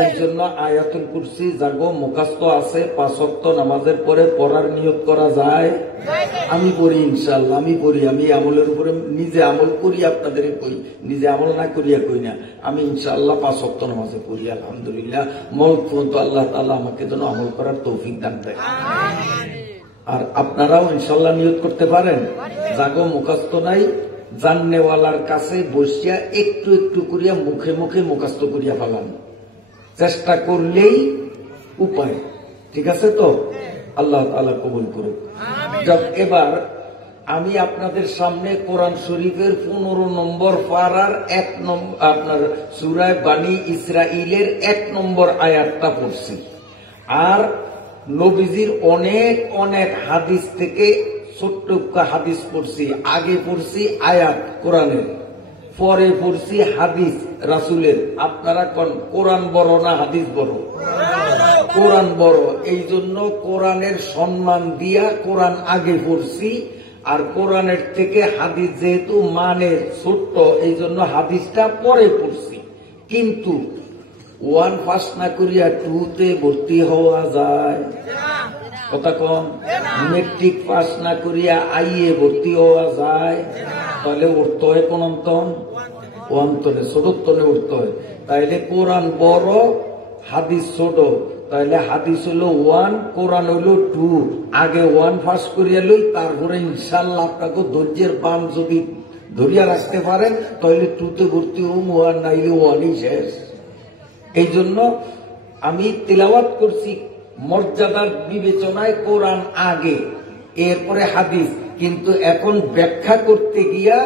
এর জন্য আয়াতুল কুরসি জাগো মুখস্থ আছে, 5 ওয়াক্ত নামাজের পরে পড়ার নিয়ত করা যায়। আমি পড়ি ইনশাআল্লাহ, আমি পড়ি, আমি আমলের উপরে নিজে আমল করি, আপনাদের কই, নিজে আমল না করিয়া কই না, আমি ইনশাআল্লাহ 5 ওয়াক্ত নামাজে পড়ি আলহামদুলিল্লাহ। মৌত পর্যন্ত আল্লাহ তাআলা আমাকে যেন আমল করার তৌফিক দান দেয়। আর আপনারাও ইনশাআল্লাহ নিয়ত করতে পারেন, জাগো মুখস্থ নাই, জাননেওয়ালার কাছে বসিয়া একটু একটু করিয়া মুখে মুখে মুখস্থ করিয়া ফেলান, চেষ্টা করলেই উপায়। ঠিক আছে তো? আল্লাহ তাআলা কবুল করুক। এবার আমি আপনাদের সামনে কোরআন শরীফের 15 নম্বর পারার 1 নম্বর আপনার সূরা বানী ইসরাইলের 1 নম্বর আয়াতটা পড়ছি, আর নবীজির অনেক অনেক হাদিস থেকে ছোট্ট হাদিস পড়ছি। আগে পড়ছি আয়াত কোরআনের, পরে পড়ছি হাদিস রাসূলের। আপনারা কোন কোরআন বড় না হাদিস বড়? কোরআন বড়। এই জন্য কোরআনের সম্মান দিয়া কোরআন আগে পড়ছি, আর কোরআনের থেকে হাদিস যেহেতু মানে ছোট্ট, এই জন্য হাদিসটা পরে পড়ছি। কিন্তু 1 পাস না করিয়া 2 তে ভর্তি হওয়া যায়? কথা কম। মেট্রিক পাস না করিয়া আইএ ভর্তি হওয়া যায়? তাহলে উঠতে হয় কোন অন্তন? অন্তনে, ছোটতনে উঠতে হয়। তাইলে কোরআন বড়, হাদিস ছোট, তাহলে হাদিস হলো 1, কোরআন হলো 2। আগে 1 পাস করিয়া লই, তারপরে ইনশাআল্লাহ আপনাকে ধৈর্যের বাম যদি ধরিয়া রাখতে পারেন তাহলে 2 তে ভর্তি হম, 1 নাইলে 1ই শেষ। এই জন্য আমি তিলাওয়াত করছি মর্যাদার বিবেচনায় কোরআন আগে, এরপরে হাদিস, কিন্তু এখন ব্যাখ্যা করতে গিয়া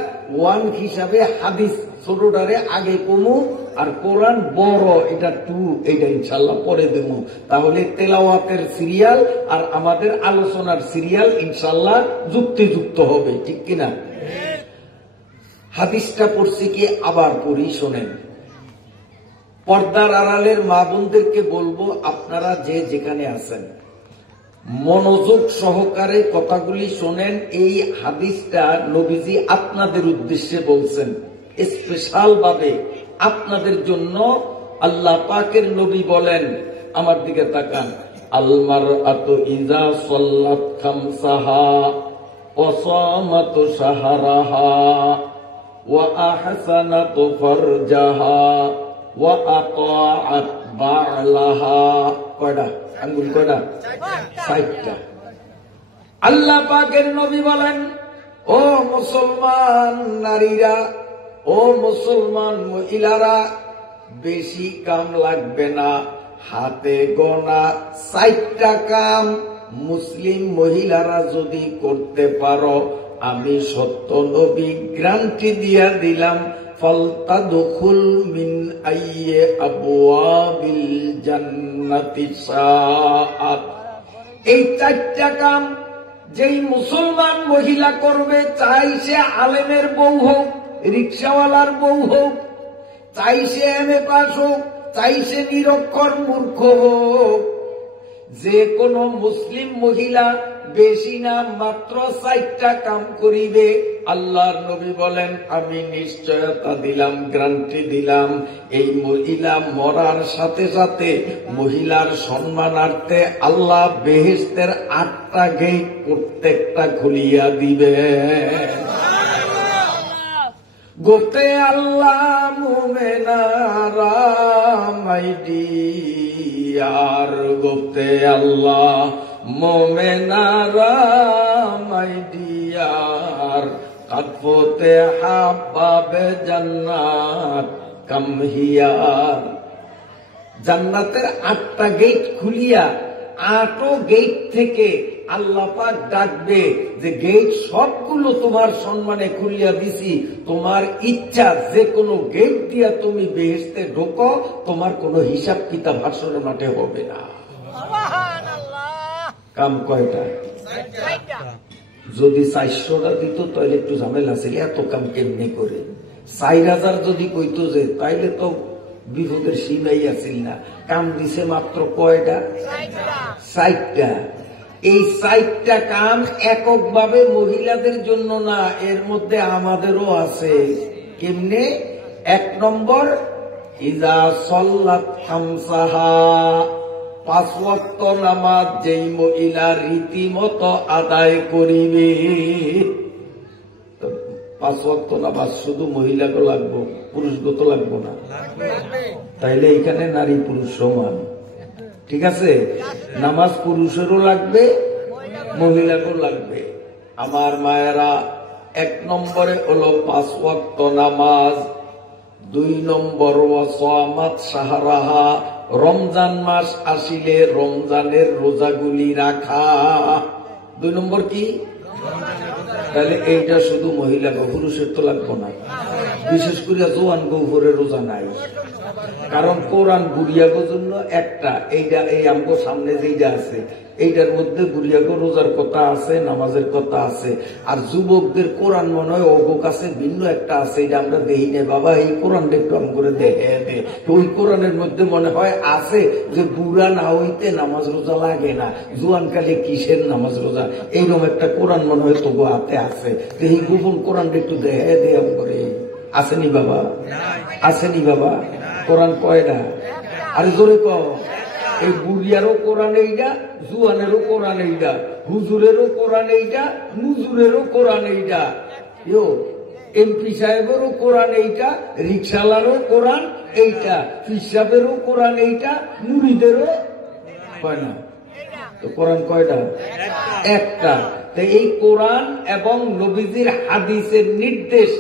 1 হিসাবে হাদিস ছোটটারে আগে কমু, আর কোরআন বড় এটা 2, এটা ইনশাআল্লাহ পরে দেবো। তাহলে তেলাওয়াতের সিরিয়াল আর আমাদের আলোচনার সিরিয়াল ইনশাআল্লাহ যুক্তিযুক্ত হবে, ঠিক কিনা? হাদিসটা পড়ছি কি আবার পড়ি, শোনেন। পর্দার আড়ালের মা বোনদেরকে বলবো, আপনারা যে যেখানে আছেন মনোযোগ সহকারে কথাগুলি শোনেন। এই হাদিসটা নবীজি আপনাদের উদ্দেশ্যে বলছেন, স্পেশাল ভাবে আপনাদের জন্য। আল্লাহ পাকের নবী বলেন, আমার দিকে তাকান, আল মারআতু ইযা সাল্লাত খামসাহা ওয়া সামাত শাহরাহা ওয়া আহসানাত ফারজাহা ওয়া আতাআত বা'লাহা। কয়টা আঙ্গুল? কয়টা? 60টা। আল্লাহ পাকের নবী বলেন, ও মুসলমান নারীরা, ও মুসলমান মহিলারা, বেশি কাম লাগবে না, হাতে গোনা 4টা কাম মুসলিম মহিলারা যদি করতে পারো, আমি সত্য নবী গ্যারান্টি দিয়া দিলাম, ফালতাদখুল মিন আইয়ি আবওয়াবিল জান্নাতি শাআত। এই 4টা কাম যেই মুসলমান মহিলা করবে, চাই সে আলেমের বউ হোক, রিকশাওয়ালার বউ হোক, চাই সে এমএ পাস হোক, চাই সে নিরক্ষর মূর্খ হোক, যে কোনো মুসলিম মহিলা বেশি না মাত্র 4টা কাম করিবে। আল্লাহর নবী বলেন, আমি নিশ্চয়তা দিলাম, গ্যারান্টি দিলাম, এই মহিলা মরার সাথে সাথে মহিলার সম্মানার্থে আল্লাহ বেহেশতের 8টা গেট প্রত্যেকটা খুলিয়া দিবে। গোতে আল্লাহ মুমেনারা মাইডিয়ার, গোতে আল্লাহ মোমেনারা মাইডিয়ার, কাতফতে হাব্বাবে জান্নাত কামহিয়ার। জান্নাতের 8টা গেট খুলিয়া 8ও গেট থেকে আল্লাহ পাক ডাকবে যে গেট সবগুলো তোমার সম্মানে খুলিয়া দিছি, তোমার ইচ্ছা যে কোনো গেট দিয়া তুমি বেহেশতে ঢোকো, তোমার কোনো হিসাব কিতাব হাসরের মাঠে হবে না। কাম কয়টা? যদি 400টা দিত তাহলে একটু ঝামেলা ছিল, এত কাম কেমনি করে? 4000 যদি কইতো যে, তাইলে তো বিপদের সীমাই আছিল না। কাম দিছে মাত্র কয়টা? 4টা। এই 4টা কাম এককভাবে মহিলাদের জন্য না, এর মধ্যে আমাদেরও আছে। কেমনে? 1 নম্বর, ইজা সল্লাত খামসাহা, 5 ওয়াক্ত নামাজ যেই মহিলা রীতিমতো আদায় করিবে। 5 ওয়াক্ত নামাজ শুধু মহিলাকে লাগবো, পুরুষকে তো লাগবো না। তাইলে এখানে নারী পুরুষ সমান, ঠিক আছে? নামাজ পুরুষেরও লাগবে, মহিলাকেও লাগবে। আমার মায়েরা, 1 নম্বরে হলো 5 ওয়াক্ত নামাজ। 2 নম্বর, ওয়াসামাত শাহরাহা, রমজান মাস আসিলে রমজানের রোজাগুলি রাখা। 2 নম্বর কি? তাহলে এইটা শুধু মহিলা, পুরুষের তো লাগবো না। বিশেষ করে জোয়ান গৌহরের রোজা নাই, কারণ কোরআন বুড়িয়াগোর জন্য একটা, এইটা এই আমগো সামনে যেইটা আছে এইটার মধ্যে বুড়িয়াগো রোজার কথা আছে, নামাজের কথা আছে। আর যুবকদের কোরআন মনে হয় অগো কাছে ভিন্ন একটা আছে, এটা আমরা দেই না। বাবা এই কোরআনটা একটু আম করে দেখে দে, ওই কোরআনের মধ্যে মনে হয় আছে যে বুড়া না হইতে নামাজ রোজা লাগে না, জোয়ানকালে কিসের নামাজ রোজা, এইরকম একটা কোরআন মনে হয় তবু হাতে আছে। এই গোপন কোরআনটা একটু দেখে দে আম করে। আসেনি বাবা? আসেনি বাবা? কোরআন কয়টা? আরে জোরে কও। এই বুড়িয়ারও কোরআন এইটা, জুয়ানেরও কোরআন এইটা, হুজুরেরও কোরআন এইটা, মুজুরেরও কোরআন এইটা, এমপি সাহেবেরও কোরআন এইটা, রিক্সাওয়ালারও কোরআন এইটা, ফিসাবেরও কোরআন এইটা, মুরিদেরও কয় না। তো কোরআন কয়টা? একটা। তো এই কোরআন এবং নবীজির হাদিসের নির্দেশ,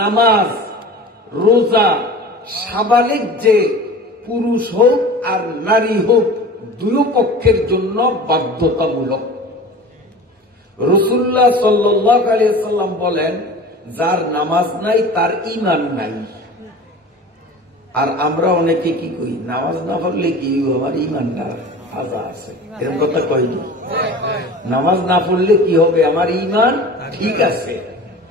নামাজ, রোজা, সাবালিক যে পুরুষ হোক আর নারী হোক, দুই পক্ষের জন্য বাধ্যতামূলক। রাসূলুল্লাহ সাল্লাল্লাহু আলাইহি ওয়াসাল্লাম বলেন, যার নামাজ নাই তার ঈমান নাই। আর আমরা অনেকে কি কই, নামাজ না পড়লে কি আমার ঈমানটা আজা আছে, এরকম কথা কই। নামাজ না পড়লে কি হবে, আমার ঈমান ঠিক আছে।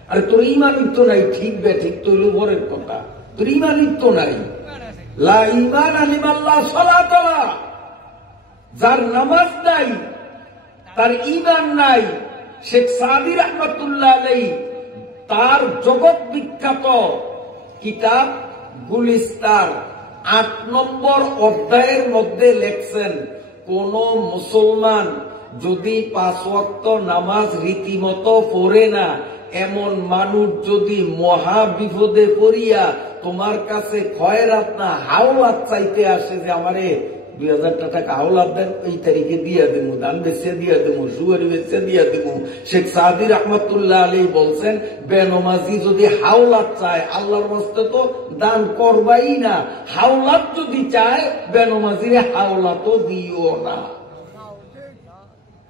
আরে তোর ঈমানই তো নাই, ঠিক বে ঠিক তো হইল বড়ের কথা, তোর ঈমানই তো নাই। লা ঈমান লিমাল্লাহ সালাত, যার নামাজ নাই তার ঈমান নাই। শেখ সাদি রাহমাতুল্লাহ আলাইহি তার জগৎ বিখ্যাত কিতাব গুলিস্তান 8 নম্বর অধ্যায়ের মধ্যে লেখছেন, কোন মুসলমান যদি 5 ওয়াক্ত নামাজ রীতিমতো পড়ে না, এমন মানুষ যদি মহা বিপদে পড়িয়া তোমার কাছে খয়রাত না হাওলাত চাইতে আসে যে আমারে 2000 টাকা হাওলাত দেন, এই তারিখে দিয়ে দেবো, ধান বেচে দিয়ে দেবো, সুয়ারি বেচে দিয়ে দেবো। শেখ সাদি রহমতুল্লাহ আলী বলছেন, বেনমাজি যদি হাওলাত চায়, আল্লাহর রাস্তায় তো দান করবাই না, হাওলাত যদি চায় বেনমাজির হাওলাতও দিও না।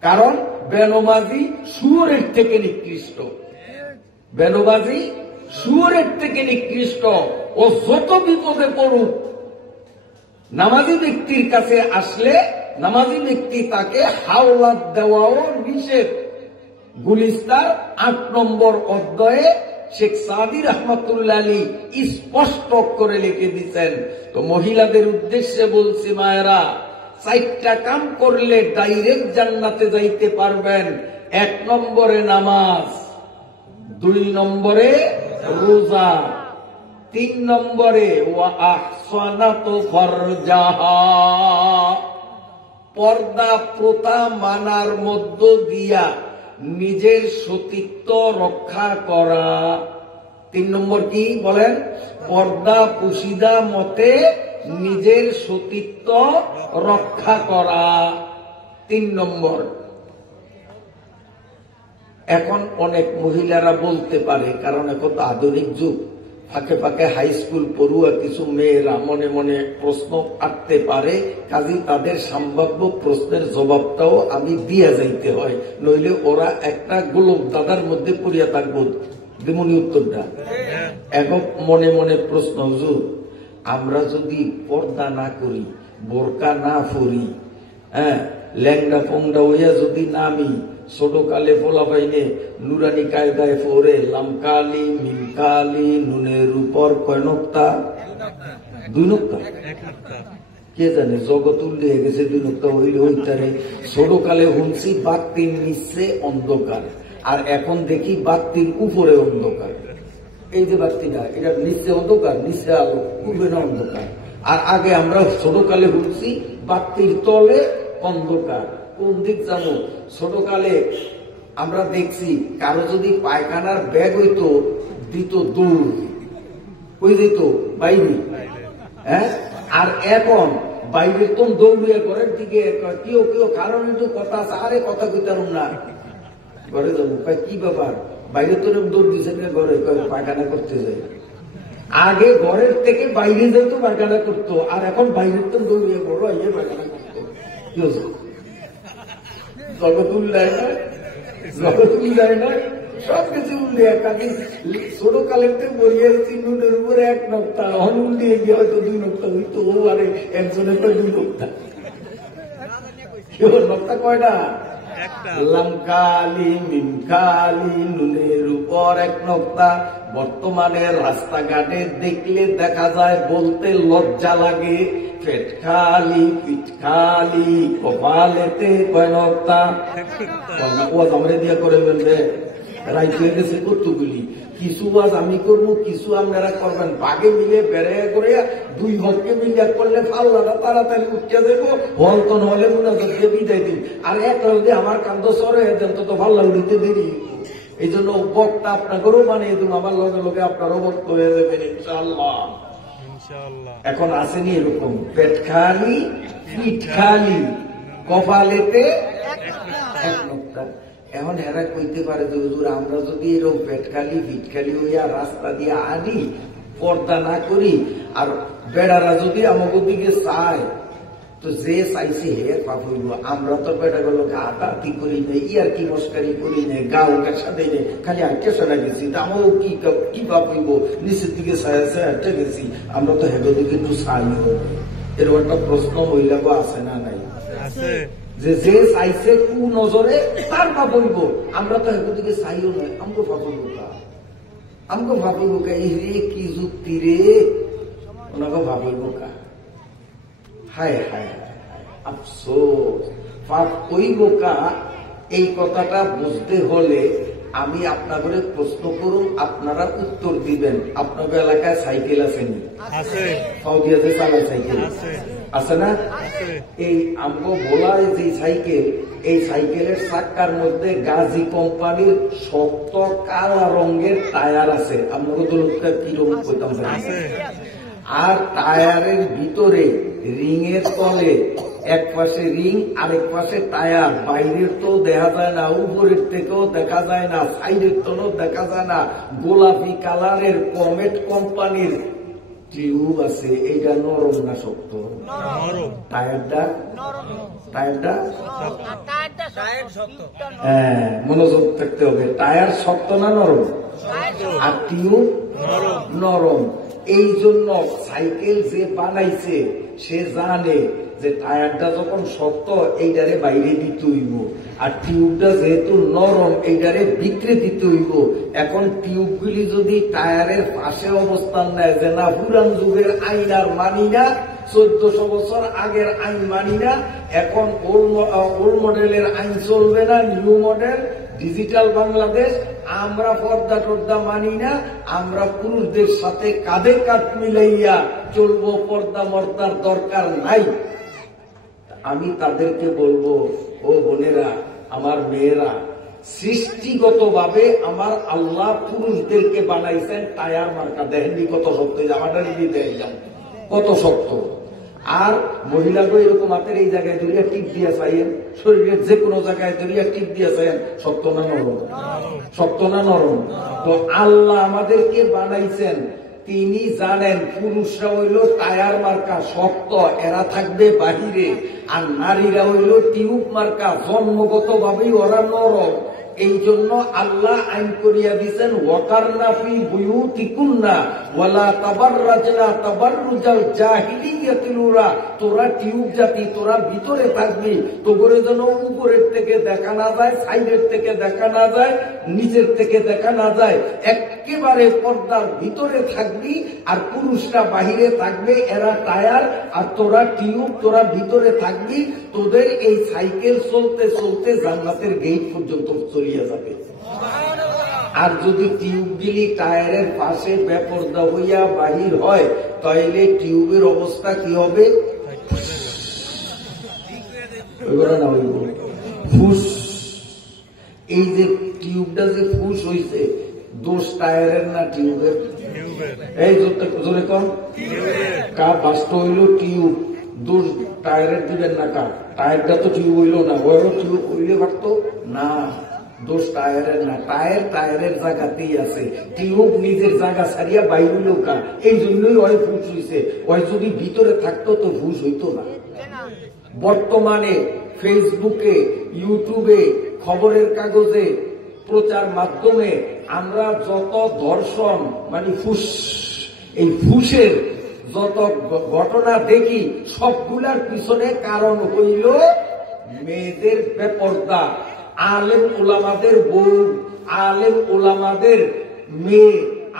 কারণ বেনমাজি সুরের থেকে নিকৃষ্ট, বেনমাজি সুরের থেকে নিকৃষ্ট। ও যত বিপদে পড়ুক, নামাজি ব্যক্তির কাছে আসলে নামাজি ব্যক্তি তাকে হাওলাত দেওয়াও নিষেধ। গুলিস্তান 8 নম্বর অধ্যায়ে শেখ সাদি রহমতুল্লাহ আলী স্পষ্ট করে লিখে দিচ্ছেন। তো মহিলাদের উদ্দেশ্যে বলছি, মায়েরা, 4টা কাম করলে ডাইরেক্ট জান্নাতে যাইতে পারবেন। 1 নম্বরে নামাজ, 2 নম্বরে রোজা, 3 নম্বরে ওয়া আহসানাতু ফারজাহা, পর্দা প্রথা মানার মধ্য দিয়া নিজের সতীত্ব রক্ষা করা। 3 নম্বর কি বলেন? পর্দা পুশিদা মতে নিজের সতীত্ব রক্ষা করা, 3 নম্বর। এখন অনেক মহিলারা বলতে পারে, কারণ এখন তো আধুনিক যুগ, ফাঁকে ফাঁকে হাই স্কুল পড়ুয়া কিছু মেয়েরা মনে মনে প্রশ্ন আটতে পারে, কাজী তাদের সম্ভাব্য প্রশ্নের জবাবটাও আমি দিয়ে যাইতে হয়, নইলে ওরা একটা গোলক দাদার মধ্যে পড়িয়া থাকবো। যেমনি উত্তরটা এখন মনে মনে প্রশ্ন, হুজুর আমরা যদি পর্দা না করি, বোরকা না পরি, ল্যাংডা ফোংডা হইয়া যদি নামি, ছোট কালে ফোলা পাইনে নুরানি কায়দায় ফোরে লামকালি মিমকালি নুনের উপর কয় নোক্তা? 2 নোক্তা। কে জানে জগৎ উল্লিয়ে গেছে 2 নোক্তা হইলে হইতারে। ছোট কালে শুনছি বাক্তির নিচে অন্ধকার, আর এখন দেখি বাক্তির উপরে অন্ধকার। এই যে বাক্তিটা, এটা নিচে অন্ধকার, নিচে আলো, পূর্বে না অন্ধকার। আর আগে আমরা ছোট কালে শুনছি বাক্তির তলে অন্ধকার। কোন দিক যাবো? ছোট কালে আমরা দেখছি কারো যদি পায়খানার ব্যাগ হইতো, দিত দৌড়, কই দিত? বাইরে। আর এখন বাইরে তো দৌড়িয়ে ঘরের দিকে, কেউ কেউ কারণ একটু কথা আছে, আরে কথা কইতাম না, ঘরে যাবো। কি ব্যাপার? বাইরে তো দৌড় দিচ্ছে ঘরে, পায়খানা করতে যায়। আগে ঘরের থেকে বাইরে যেত পায়খানা করতো, আর এখন বাইরের তো দৌড়িয়ে বড় ইয়ে পায়খানা করতো। কি হচ্ছে? জগৎ উল্লায় না, জগৎ উল্লায় না, সবকিছু উল্লিয়ে। কাজে ছোট কালেতে বলিয়েছি নুনের উপরে 1 নোক্তা, অন উল্লিয়ে গিয়ে হয়তো 2 নোক্তা হইতো, ও আরে একজনের তো 2 নোক্তা। নোক্তা কয়টা? লামকালি মিমকালি নুনের উপর 1 নোক্তা। বর্তমানে রাস্তাঘাটে দেখলে দেখা যায়, বলতে লজ্জা লাগে, পেট খালি পিঠ খালি কপালেতে কয় নোক্তা। ওয়াজ আমরা দিয়া করে ফেলবে, রাইট হয়ে গেছে কতগুলি। কিছু ওয়াজ আমি করবো, কিছু আপনারা করবেন, বাঘে মিলে বেড়ে করে 2 হককে মিলিয়া করলে পাল্লাটা তাড়াতাড়ি উঠিয়া দেবো, হল তো নহলে মুনাজাত দিয়ে বিদায় দিন। আর এক রাউন্ডে আমার কান্দ সরে দেন তো পাল্লা উঠিতে দেরি। এই জন্য বক্তা আপনাকেও বানিয়ে দেবো, আমার লগে লগে আপনারও বক্ত হয়ে যাবেন ইনশাআল্লাহ। এখন আসেনি এরকম পেট খালি পিঠ খালি কপালেতে 1 নোক্তা। এখন এরা কইতে পারে যে হুজুর আমরা যদি এরকম পেট খালি পিঠ খালি হইয়া রাস্তা দিয়ে আনি, পর্দা না করি, আর বেড়ারা যদি আমাকে দিকে চায়, তো যে চাইছে হে পাপ হইব। আমরা তো বেটা গুলো হাতাহাতি করি নাই, ইয়ার কি মস্কারি করি নাই, গাও কেসা দেয় নাই, খালি আটকে সরা গেছি, আমরাও কি পাপ হইব, নিচের দিকে ছায়া আটকে গেছি, আমরা তো হেগো দিকে একটু চাইও। এরকম একটা প্রশ্ন মহিলাকে আছে না নাই? যে যে চাইছে কু নজরে তার পাপ হইব, আমরা তো হেগো দিকে চাইও নয়, আমাকে পাপ হইব কা, আমাকে পাপ হইব কা? এই রে কি যুক্তি রে, ওনাকে পাপ হইব কা? হায় হায় আফসোস, পাপ হইব কা? এই কথাটা বুঝতে হলে আমি আপনাদের প্রশ্ন করুন, আপনারা উত্তর দিবেন। আপনাদের এলাকায় সাইকেল আসেনি? সৌদিয়াতে চালা সাইকেল আছে না? এই আমগো বলায় যে সাইকেল, এই সাইকেলের চাক্কার মধ্যে গাজী কোম্পানির শক্ত কালা রঙের টায়ার আছে। আমরা দলটা কিরকম করতাম, আর টায়ারের ভিতরে রিংয়ের তলে এক পাশে রিং, আরেক পাশে টায়ার। বাইরের তো দেখা যায় না, উপরের থেকেও দেখা যায় না, সাইডের তলেও দেখা যায় না। গোলাপি কালারের কমেট কোম্পানির টিউব আছে। এইটা নরম না শক্ত? টায়ারটা হ্যাঁ, মনোযোগ থাকতে হবে। টায়ার শক্ত না নরম? আর টিউব নরম। এই জন্য সাইকেল যে বানাইছে সে জানে যে টায়ারটা যখন শক্ত এইটারে বাইরে দিতে হইব, আর টিউবটা যেহেতু নরম এইটারে বিক্রি দিতে হইব। এখন টিউবগুলি যদি টায়ারের পাশে অবস্থান নেয়, যে না পুরান যুগের আইন আর মানি না, 1400 বছর আগের আইন মানি না, এখন ওল্ড মডেলের আইন চলবে না, নিউ মডেল ডিজিটাল বাংলাদেশ, আমরা পর্দা টর্দা মানি না, আমরা পুরুষদের সাথে কাঁধে কাঁধ মিলাইয়া চলবো, পর্দা মর্দার দরকার নাই। আমি তাদেরকে বলবো, ও বোনেরা, আমার মেয়েরা, সৃষ্টিগতভাবে আমার আল্লাহ পুরুষদেরকে বানাইছেন টায়ার মার্কা। দেখেননি কত শক্ত? জামাটা নিয়ে দেখলাম কত শক্ত। আর মহিলাকে এরকম হাতের এই জায়গায় ধরিয়া টিপ দিয়ে চাইেন, শরীরের যে কোনো জায়গায় ধরিয়া টিপ দিয়ে চাইেন, শক্ত না নরম? শক্ত না নরম? তো আল্লাহ আমাদেরকে বানাইছেন তিনি জানেন পুরুষরা হইল টায়ার মার্কা শক্ত, এরা থাকবে বাহিরে, আর নারীরা হইল টিউব মার্কা, জন্মগত ভাবেই ওরা নরম। এই জন্য আল্লাহ আইন করিয়া দিয়েছেন ওয়াকারনা ফি বুয়ুতিকুন্না ওয়ালা তাবাররাজনা তাবাররুজাল জাহিলিয়াতিল উলা, তোরা টিউব জাতি, তোরা ভিতরে থাকবি, তোরে যেন উপরের থেকে দেখা না যায়, সাইডের থেকে দেখা না যায়, নিচের থেকে দেখা না যায়, একেবারে পর্দার ভিতরে থাকবি। আর পুরুষরা বাহিরে থাকবে, এরা টায়ার, আর তোরা টিউব, তোরা ভিতরে থাকবি। তোদের এই সাইকেল চলতে চলতে জান্নাতের গেট পর্যন্ত চলিয়ে যাবে। আর যদি টিউবগুলি টায়ারের পাশে বেপরদা হইয়া বাহির হয়, তাহলে টিউবের অবস্থা কি হবে? ফুস। এই যে টিউবটা যে ফুস হইছে, দোষ টায়ারের না টিউবের? এই জোরে কম কা বাস্ত হইল টিউব, দোষ টায়ারের দিবেন না কা? টায়ারটা তো টিউব হইল না, ওরও টিউব হইলে পারতো না, দোষ টায়ারের না। টায়ার টায়ারের জায়গাতেই আছে, টিউব নিজের জায়গা ছাড়িয়া বাইর হইল কা? এই জন্যই ওই ফুস হইছে। ওই যদি ভিতরে থাকতো তো ফুস হইতো না। বর্তমানে ফেসবুকে, ইউটিউবে, খবরের কাগজে, প্রচার মাধ্যমে আমরা যত ধর্ষণ মানে ফুস, এই ফুসের যত ঘটনা দেখি, সবগুলার পিছনে কারণ হইল মেয়েদের বেপরদা, আলেম ওলামাদের বউ, আলেম ওলামাদের মেয়ে,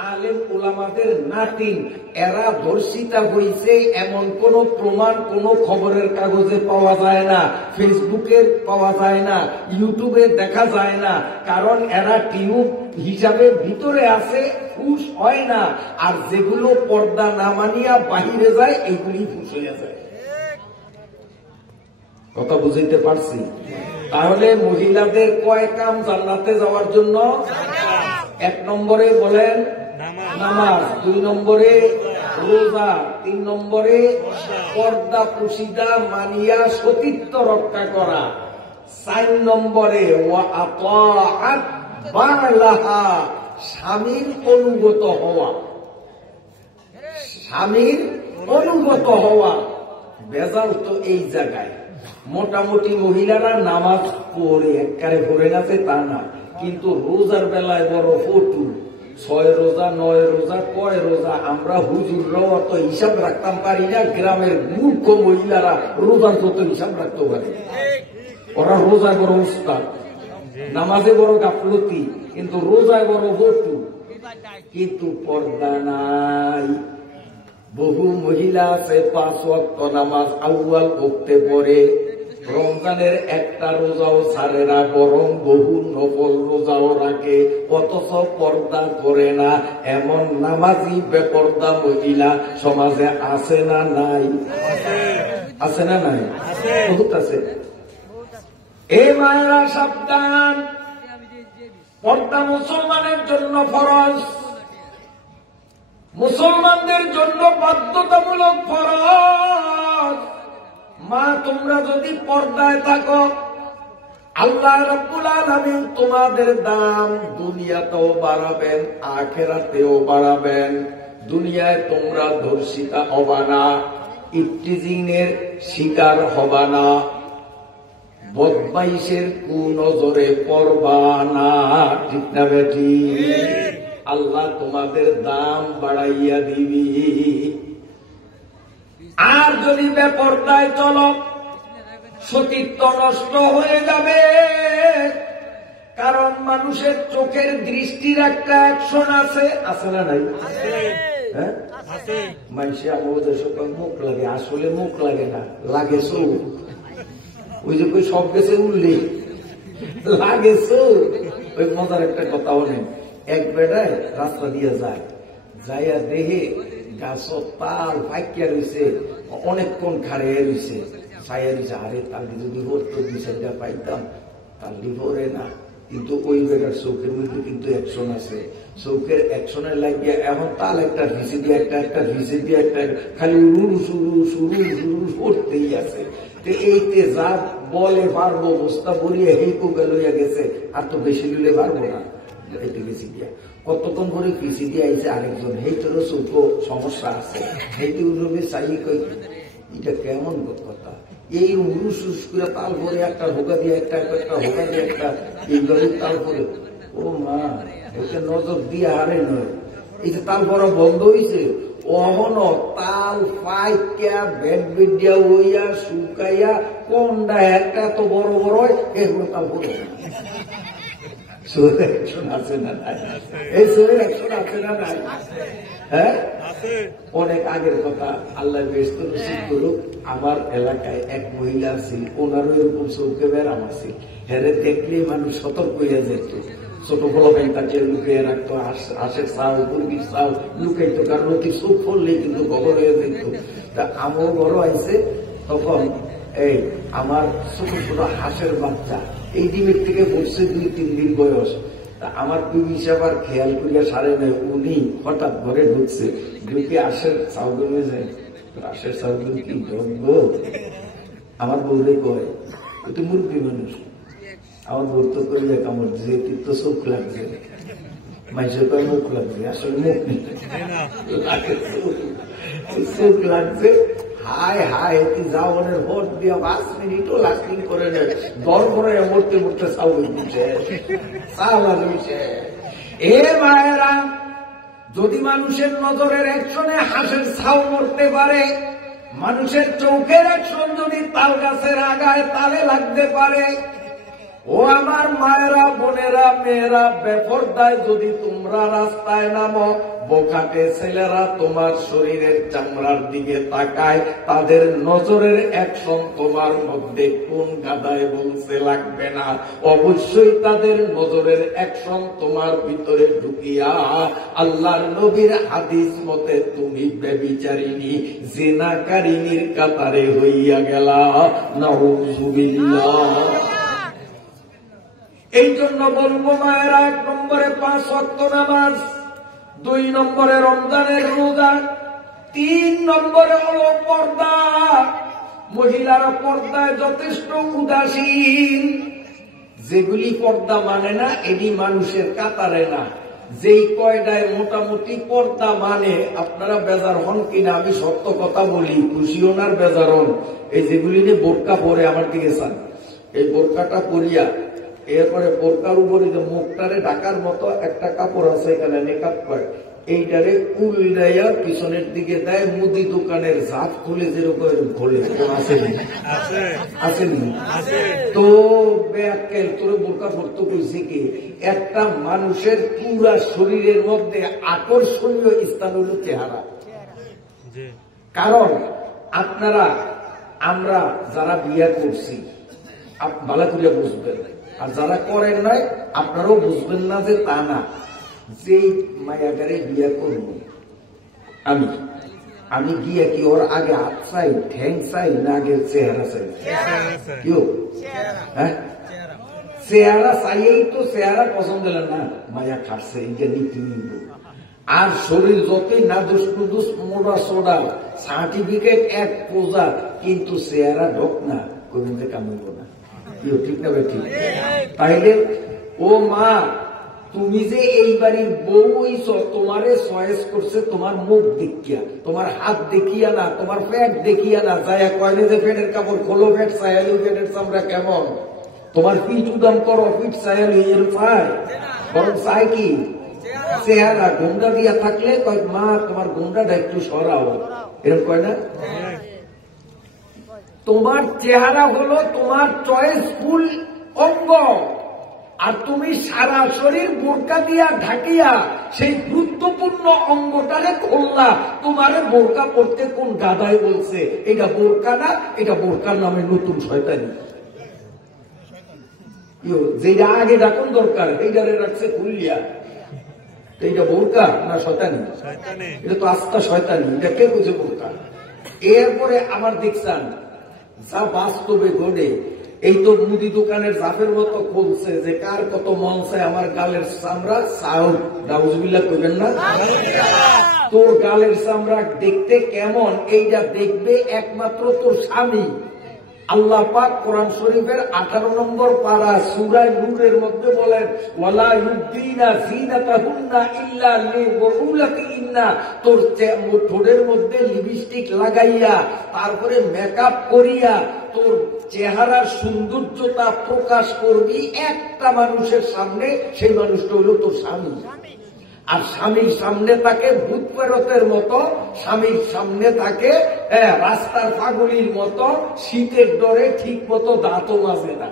আলেম ওলামাদের নাতিন, এরা ধর্ষিতা হইছে এমন কোন প্রমাণ কোন খবরের কাগজে পাওয়া যায় না, ফেসবুকে পাওয়া যায় না, ইউটিউবে দেখা যায় না। কারণ এরা টিউব হিসাবে ভিতরে আছে, ফুস হয় না। আর যেগুলো পর্দা না মানিয়া বাহিরে যায়, এগুলি ফুস হয়ে যায়। কথা বুঝাইতে পারছি? তাহলে মহিলাদের কয় কাম জান্নাতে যাওয়ার জন্য? 1 নম্বরে বলেন নামাজ, 2 নম্বরে রোজা, 3 নম্বরে পর্দা পুশিদা মানিয়া সতীত্ব রক্ষা করা, 4 নম্বরে ওয়া আতাআত বালাহা, স্বামীর অনুগত হওয়া। স্বামীর অনুগত হওয়া। বেজাল তো এই জায়গায় মোটামুটি মহিলারা নামাজ পড়ে, একবারে পড়ে গেছে তা না, কিন্তু রোজার বেলায় বড় ফটু, 6 রোজা 9 রোজা কয় রোজা। আমরা হুজুররাও অত হিসাব রাখতাম পারি না, গ্রামের মূর্খ মহিলারা রোজার যত হিসাব রাখতে পারে। ওরা রোজায় বড় উস্তাদ, নামাজে বড় গাফলতি, কিন্তু রোজায় বড় ফটু, কিন্তু পর্দা নাই। বহু মহিলা আছে 5 ওয়াক্ত নামাজ আউয়াল ওয়াক্তে পড়ে, রমজানের একটা রোজাও ছাড়ে না, বরং বহু নফল রোজাও রাখে, অথচ পর্দা করে না। এমন নামাজি বেপর্দা মহিলা সমাজে আছে না নাই? আছে না নাই? বহুত আছে। এ মায়েরা সাবধান, পর্দা মুসলমানের জন্য ফরজ, মুসলমানদের জন্য বাধ্যতামূলক ফরজ। মা, তোমরা যদি পর্দায় থাকো, আল্লাহ রাব্বুল আলামিন তোমাদের দাম দুনিয়াতেও বাড়াবেন, আখিরাতেও বাড়াবেন। দুনিয়ায় তোমরা ধর্ষিতা হবা না, ইফটিজিংয়ের শিকার হবা না, বদমাইশের কুনজরে পড়বা না। ঠিক না বেটি? আল্লাহ তোমাদের দাম বাড়াইয়া দিবি। আর যদি বেপরদায় চলো, সতীত্ব নষ্ট হয়ে যাবে। কারণ মানুষের চোখের দৃষ্টির একটা অ্যাকশন আছে, আছে না নাই? হ্যাঁ, মানুষে আমাদের সকল মুখ লাগে, আসলে মুখ লাগে না, লাগে চোখ। ওই যে কই সব গেছে উল্লেখ, লাগে চোখ। ওই মজার একটা কথা বলেন, এক বেড়ায় রাস্তা দিয়ে যায়, যাইয়া দেহে গাছ তাল ফাইকিয়া রয়েছে, অনেকক্ষণ খাড়িয়ে রয়েছে, ছাইয়া রয়েছে। আরে তালি যদি ভরতো 2-4টা পাইতাম, তালি ভরে না। কিন্তু ওই বেটার চোখের মধ্যে কিন্তু অ্যাকশন আছে, চোখের অ্যাকশনের লাগিয়ে এখন তাল একটা ভিসে দিয়ে একটা ভিসে দিয়ে একটা খালি উড়ু শুরু শুরু শুরু করতেই আছে। তো এইতে যা বলে পারবো, বস্তা ভরিয়ে হেইকো লইয়া গেছে, আর তো বেশি লইলে পারবো না, এতে গেছি গিয়া কতক্ষণ করে পিসি দিয়ে আইছে আরেকজন, এই তোর চোখ সমস্যা আছে, এইটি উঠবে চাই কই এটা কেমন কথা, এই উরুস করে তাল পরে একটা হোকা দিয়ে একটা হোকা দিয়ে একটা এইভাবে তাল পরে, ও মা এটা নজর দিয়ে হারে নয়, এই যে তাল পরা বন্ধ হয়েছে অহন তাল পাইকা বেড বেডিয়া হইয়া শুকাইয়া কোনটা একটা তো বড় বড় হয় এগুলো তাল পরে আছে না নাই, এই শরীর একশন আছে না নাই, হ্যাঁ অনেক আগের কথা, আল্লাহ বেশ করুক। আমার এলাকায় এক মহিলা ছিল, ওনারও এরকম চৌকে বেড়াম আছে, হেরে দেখলে মানুষ সতর্ক হইয়া যেত, ছোট বড় ব্যাংকটাকে লুকিয়ে রাখতো, হাঁসের চাল মুরগির চাল লুকাইতো, কারণ অতি চোখ পড়লেই কিন্তু খবর হয়ে যেত। তা আমও বড় আইছে, তখন এই আমার ছোট ছোট হাঁসের বাচ্চা এই ডিমের থেকে বসছে 2-3 দিন বয়স, তা আমার বিবি আবার খেয়াল করিয়া সারে নেয়, উনি হঠাৎ ঘরে ঢুকছে, ঢুকে হাঁসের চাউল হয়ে যায়, হাঁসের চাউল কি যোগ্য, আমার বউরে কয় তুই মুরগি মানুষ, আমার বউ তো করিয়া কামড় দিছে, তুই তো চোখ লাগছে, মাইসের কয় মুখ লাগছে, আসলে মুখ নেই চোখ লাগছে, হায় হায় তুই যাওয়ানের ভোট দিয়া 5 মিনিটও লাস্টিং করে নেয়, দর করে মরতে মরতে চাউল দিচ্ছে, চাউল দিচ্ছে। এ মায়েরা, যদি মানুষের নজরের একশনে হাঁসের ছাউ মরতে পারে, মানুষের চোখের একশন যদি তাল গাছের আগায় তালে লাগতে পারে, ও আমার মায়েরা বোনেরা মেয়েরা, বেপরদায় যদি তোমরা রাস্তায় নামো, বোকাটে ছেলেরা তোমার শরীরের চামড়ার দিকে তাকায়, তাদের নজরের অ্যাকশন তোমার মধ্যে কোন গাদায় বলছে লাগবে না, অবশ্যই তাদের নজরের অ্যাকশন তোমার ভিতরে ঢুকিয়া আল্লাহর নবীর হাদিস মতে তুমি ব্যভিচারিণী জিনাকারিনীর কাতারে হইয়া গেলা। নাউযুবিল্লাহ। এই জন্য বলবো মায়েরা, 1 নম্বরে 5 ওয়াক্ত নামাজ, 2 নম্বরে রমজানের রোজা, 3 নম্বরে হলো পর্দা। মহিলারা পর্দায় যথেষ্ট উদাসীন, যেগুলি পর্দা মানে না এটি মানুষের কাতারে না, যেই কয়টায় মোটামুটি পর্দা মানে, আপনারা বেজার হন কিনা আমি সত্য কথা বলি, খুশি হনার বেজার হন, এই যেগুলি নিয়ে বোরকা পরে আমার দিকে চান, এই বোরকাটা পরিয়া এরপরে বোরকার উপরে যে মুখটারে ঢাকার মতো একটা কাপড় আছে, এখানে নেকাব করে, এইটারে উল্টাইয়া পিছনের দিকে দেয়, মুদি দোকানের জাত খুলে যেরকম খোলে, আসেনি তো ব্যাকেল তোর বোরকা পড়তে কইছে কি, একটা মানুষের পুরা শরীরের মধ্যে আকর্ষণীয় স্থান হল চেহারা। কারণ আপনারা আমরা যারা বিয়ে করছি ভালো করিয়া বুঝবেন, আর যারা করেন নাই আপনারাও বুঝবেন না যে তা না, যে মায়াগারে বিয়ে করব আমি গিয়া কি ওর আগে হাত চাই ঠ্যাং চাই না আগে চেহারা চাই, কেউ হ্যাঁ চেহারা চাইয়েই তো চেহারা পছন্দ হলেন না, মায়া খাচ্ছে এইটা নীতি নিব, আর শরীর যতই না দুষ নুদুস মোড়া সোডা সার্টিফিকেট এক পোজা, কিন্তু চেহারা ঢোক না কোনদিন কামিব না, ঠিক না ভাই? ঠিক। তাইলে ও মা, তুমি যে এই বাড়ির বউ হইছ, তোমারে চয়েস করছে তোমার মুখ দেখিয়া, তোমার হাত দেখিয়া না, তোমার পেট দেখিয়া না, যায় কয়লে যে পেটের কাপড় খোলো, পেট চায়ালি পেটের চামড়া কেমন, তোমার পিঠ উদাম করো, পিঠ চায়ালি এর চায়, বরং চায় কি চেহারা। গোন্ডা দিয়া থাকলে কয় মা তোমার গোন্ডাটা একটু সরাও, এরকম কয় না? তোমার চেহারা হলো তোমার চয়েসফুল অঙ্গ, আর তুমি সারা শরীর বোরকা দিয়া ঢাকিয়া সেই গুরুত্বপূর্ণ অঙ্গটারে খুললা, তোমারে বোরকা পড়তে কোন গাদায় বলছে এটা বোরকা না, এটা বোরকার নামে নতুন শয়তানি, যেটা আগে ডাকুন দরকার এইটারে রাখছে খুলিয়া, এইটা বোরকা না শয়তানি? এটা তো আস্থা শয়তানি, এটা কে বুঝে বোরকা? এরপরে আমার দেখছেন যা বাস্তবে ঘটে, এই তো মুদি দোকানের জাফের মতো খুলছে যে কার কত মন চায় আমার গালের চামড়া চাউল, নাউজুবিল্লাহ কইবেন না, তোর গালের চামড়া দেখতে কেমন এইটা দেখবে একমাত্র তোর স্বামী, আল্লাহ পাক কোরআন শরীফের 18 নম্বর পারা সূরা নূরের মধ্যে বলেন, ওয়ালা ইউবদিনা যিনাতাহুন্না ইল্লা লিবুলাতিহিন্না, তোর ঠোঁটের মধ্যে লিপস্টিক লাগাইয়া তারপরে মেকআপ করিয়া তোর চেহারার সৌন্দর্যতা প্রকাশ করবি একটা মানুষের সামনে, সেই মানুষটা হলো তোর স্বামী। আর স্বামীর সামনে তাকে ভূত প্রেরতের মতো, স্বামীর সামনে তাকে রাস্তার পাগলির মতো, শীতের ডরে ঠিক মতো দাঁতও মাজে না,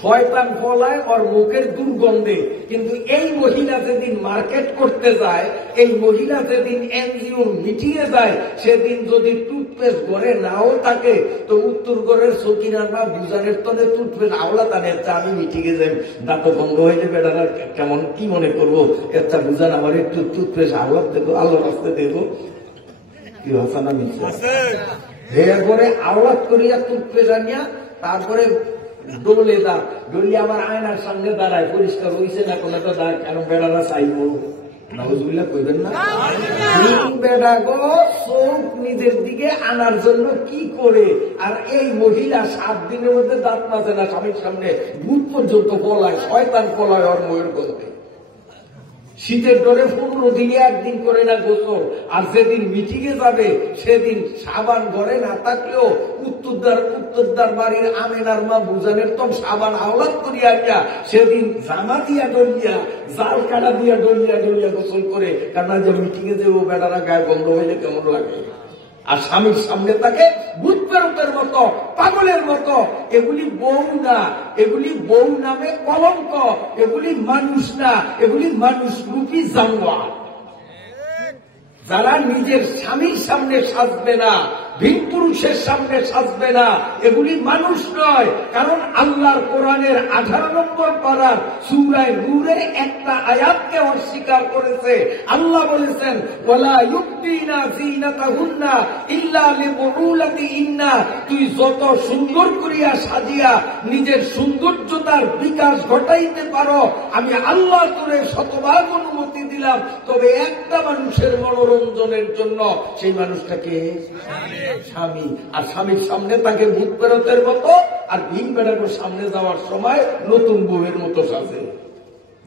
শয়তান ফলায় ওর মুখের দুর্গন্ধে। কিন্তু এই মহিলা যেদিন মার্কেট করতে যায়, এই মহিলা যেদিন এনজিও মিটিয়ে যায়, সেদিন যদি টুথপেস্ট ঘরে নাও থাকে, তো উত্তর ঘরের সকিনার মা বুঝানের তলে টুথপেস্ট আওলা তাদের আমি মিটিয়ে যাই, দাঁত বন্ধ হয়ে যাবে, বেটারা কেমন কি মনে করবো, একটা বুঝান আমার একটু টুথপেস্ট আওলা দেবো, আল্লাহ রাস্তে দেবো, কি হাসানা মিলছে করে আওলাদ করিয়া টুথপেস্ট আনিয়া তারপরে ডোলে দাঁড় ডলিয়ে আমার আয়নার সামনে দাঁড়ায়, পরিষ্কার হয়েছে না কোনো একটা দাঁড়, কারণ বেড়ারা চাইবো নাউজুবিল্লাহ কইবেন না। বেড়া গো চোখ নিজের দিকে আনার জন্য কি করে, আর এই মহিলা 7 দিনের মধ্যে দাঁত মাজে না, স্বামীর সামনে ভূত পর্যন্ত পলায়, শয়তান পলায় ওর ময়ের গল্পে। শীতের ডরে 15 দিনে একদিন করে না গোসল, আর যেদিন মিটিংয়ে যাবে সেদিন সাবান ঘরে না থাকলেও উত্তরদার বাড়ির আমেনার মা বুঝানের তো সাবান আওলাদ করিয়া গিয়া সেদিন জামা দিয়া ডলিয়া, জাল কাটা দিয়া ডলিয়া ডলিয়া গোসল করে, কারণ যে মিটিংয়ে যে ও বেটারা গায়ে বন্ধ হইলে কেমন লাগে। আর স্বামীর সামনে তাকে ভূত প্রেরতের মতো, পাগলের মতো। এগুলি বউ না, এগুলি বউ নামে কলঙ্ক, এগুলি মানুষ না, এগুলি মানুষ রূপী জানোয়ার। যারা নিজের স্বামীর সামনে সাজবে না, ভিন পুরুষের সামনে সাজবে না, এগুলি মানুষ নয়। কারণ আল্লাহর কোরআনের 18 নম্বর পারার সূরা নূরের একটা আয়াতকে অস্বীকার করেছে। আল্লাহ বলেছেন, ওয়ালা ইউবদিনা যিনাতাহুন্না ইল্লা লিবুলাতিহিন্না, তুই যত সুন্দর করিয়া সাজিয়া নিজের সৌন্দর্যতার বিকাশ ঘটাইতে পারো, আমি আল্লাহ তোরে শতভাগ অনুমতি দিলাম, তবে একটা মানুষের মনোরঞ্জনের জন্য, সেই মানুষটাকে স্বামী। আর স্বামীর সামনে তাকে ভূত প্রেরতের মতো, আর ভিন বেড়ানোর সামনে যাওয়ার সময় নতুন বউয়ের মতো সাজে।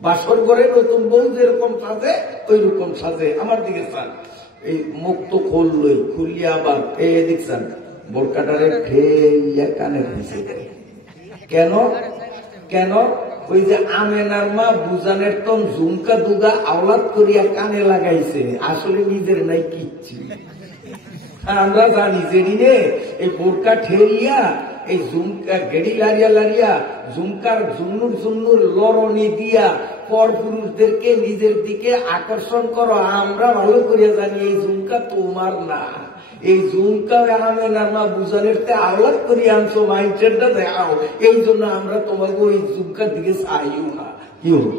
বাসর ঘরে নতুন বউ যেরকম সাজে ওই রকম সাজে। আমার দিকে চান, এই মুখ তো খুললই, খুলিয়া আবার দেখছেন বোরকাটারে ঠেইয়া কানে দিছে। কেন কেন ওই যে আমেনার মা বুঝানের তন ঝুমকা দুগা আওলাদ করিয়া কানে লাগাইছে, আসলে নিজের নাই কিচ্ছু। আমরা জানি যেদিনে এই বোরকা ঠেলিয়া এই ঝুমকা গেড়ি লারিয়া লারিয়া ঝুমকার ঝুন্নুর ঝুন্নুর লরণি দিয়া পর পুরুষদেরকে নিজের দিকে আকর্ষণ করো, আমরা ভালো করিয়া জানি এই ঝুমকা তোমার না, এই ঝুমকা আমেনার মা বুঝানের আওলাদ করিয়া আনছো, মাইন্ডসেটটা দেখাও, এই জন্য আমরা তোমাকে ওই ঝুমকার দিকে চাইও না। কি হল,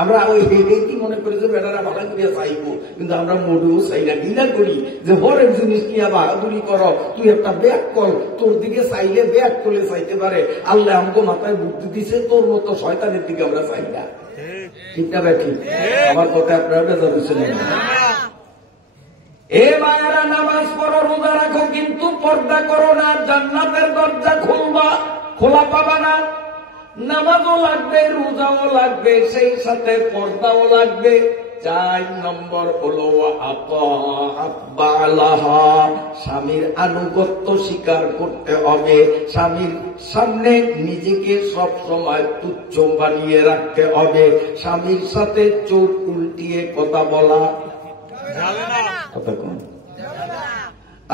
আমরা ওই হেঁটেই মনে করি যে বেটারা ভালো করিয়া চাইবো, কিন্তু আমরা মোটেও চাই না, ঘৃণা করি যে হরেক জিনিস নিয়ে বাহাদুরি করো, তুই একটা ব্যাগ কর, তোর দিকে চাইলে ব্যাগ করলে চাইতে পারে। আল্লাহ আমাকে মাথায় বুদ্ধি দিছে, তোর মতো শয়তানের দিকে আমরা চাই না। ঠিক না ভাই? ঠিক। আমার কথা আপনারা বেজার হচ্ছেন না। এ মায়েরা, নামাজ পড়ো, রোজা রাখো, কিন্তু পর্দা করো না, জান্নাতের দরজা খোলা পাবা না। নামাজও লাগবে, রোজাও লাগবে, সেই সাথে পর্দাও লাগবে। 4 নম্বর হলো স্বামীর আনুগত্য স্বীকার করতে হবে। স্বামীর সামনে নিজেকে সব সময় তুচ্ছ বানিয়ে রাখতে হবে। স্বামীর সাথে চোখ উল্টিয়ে কথা বলা কথা কোন।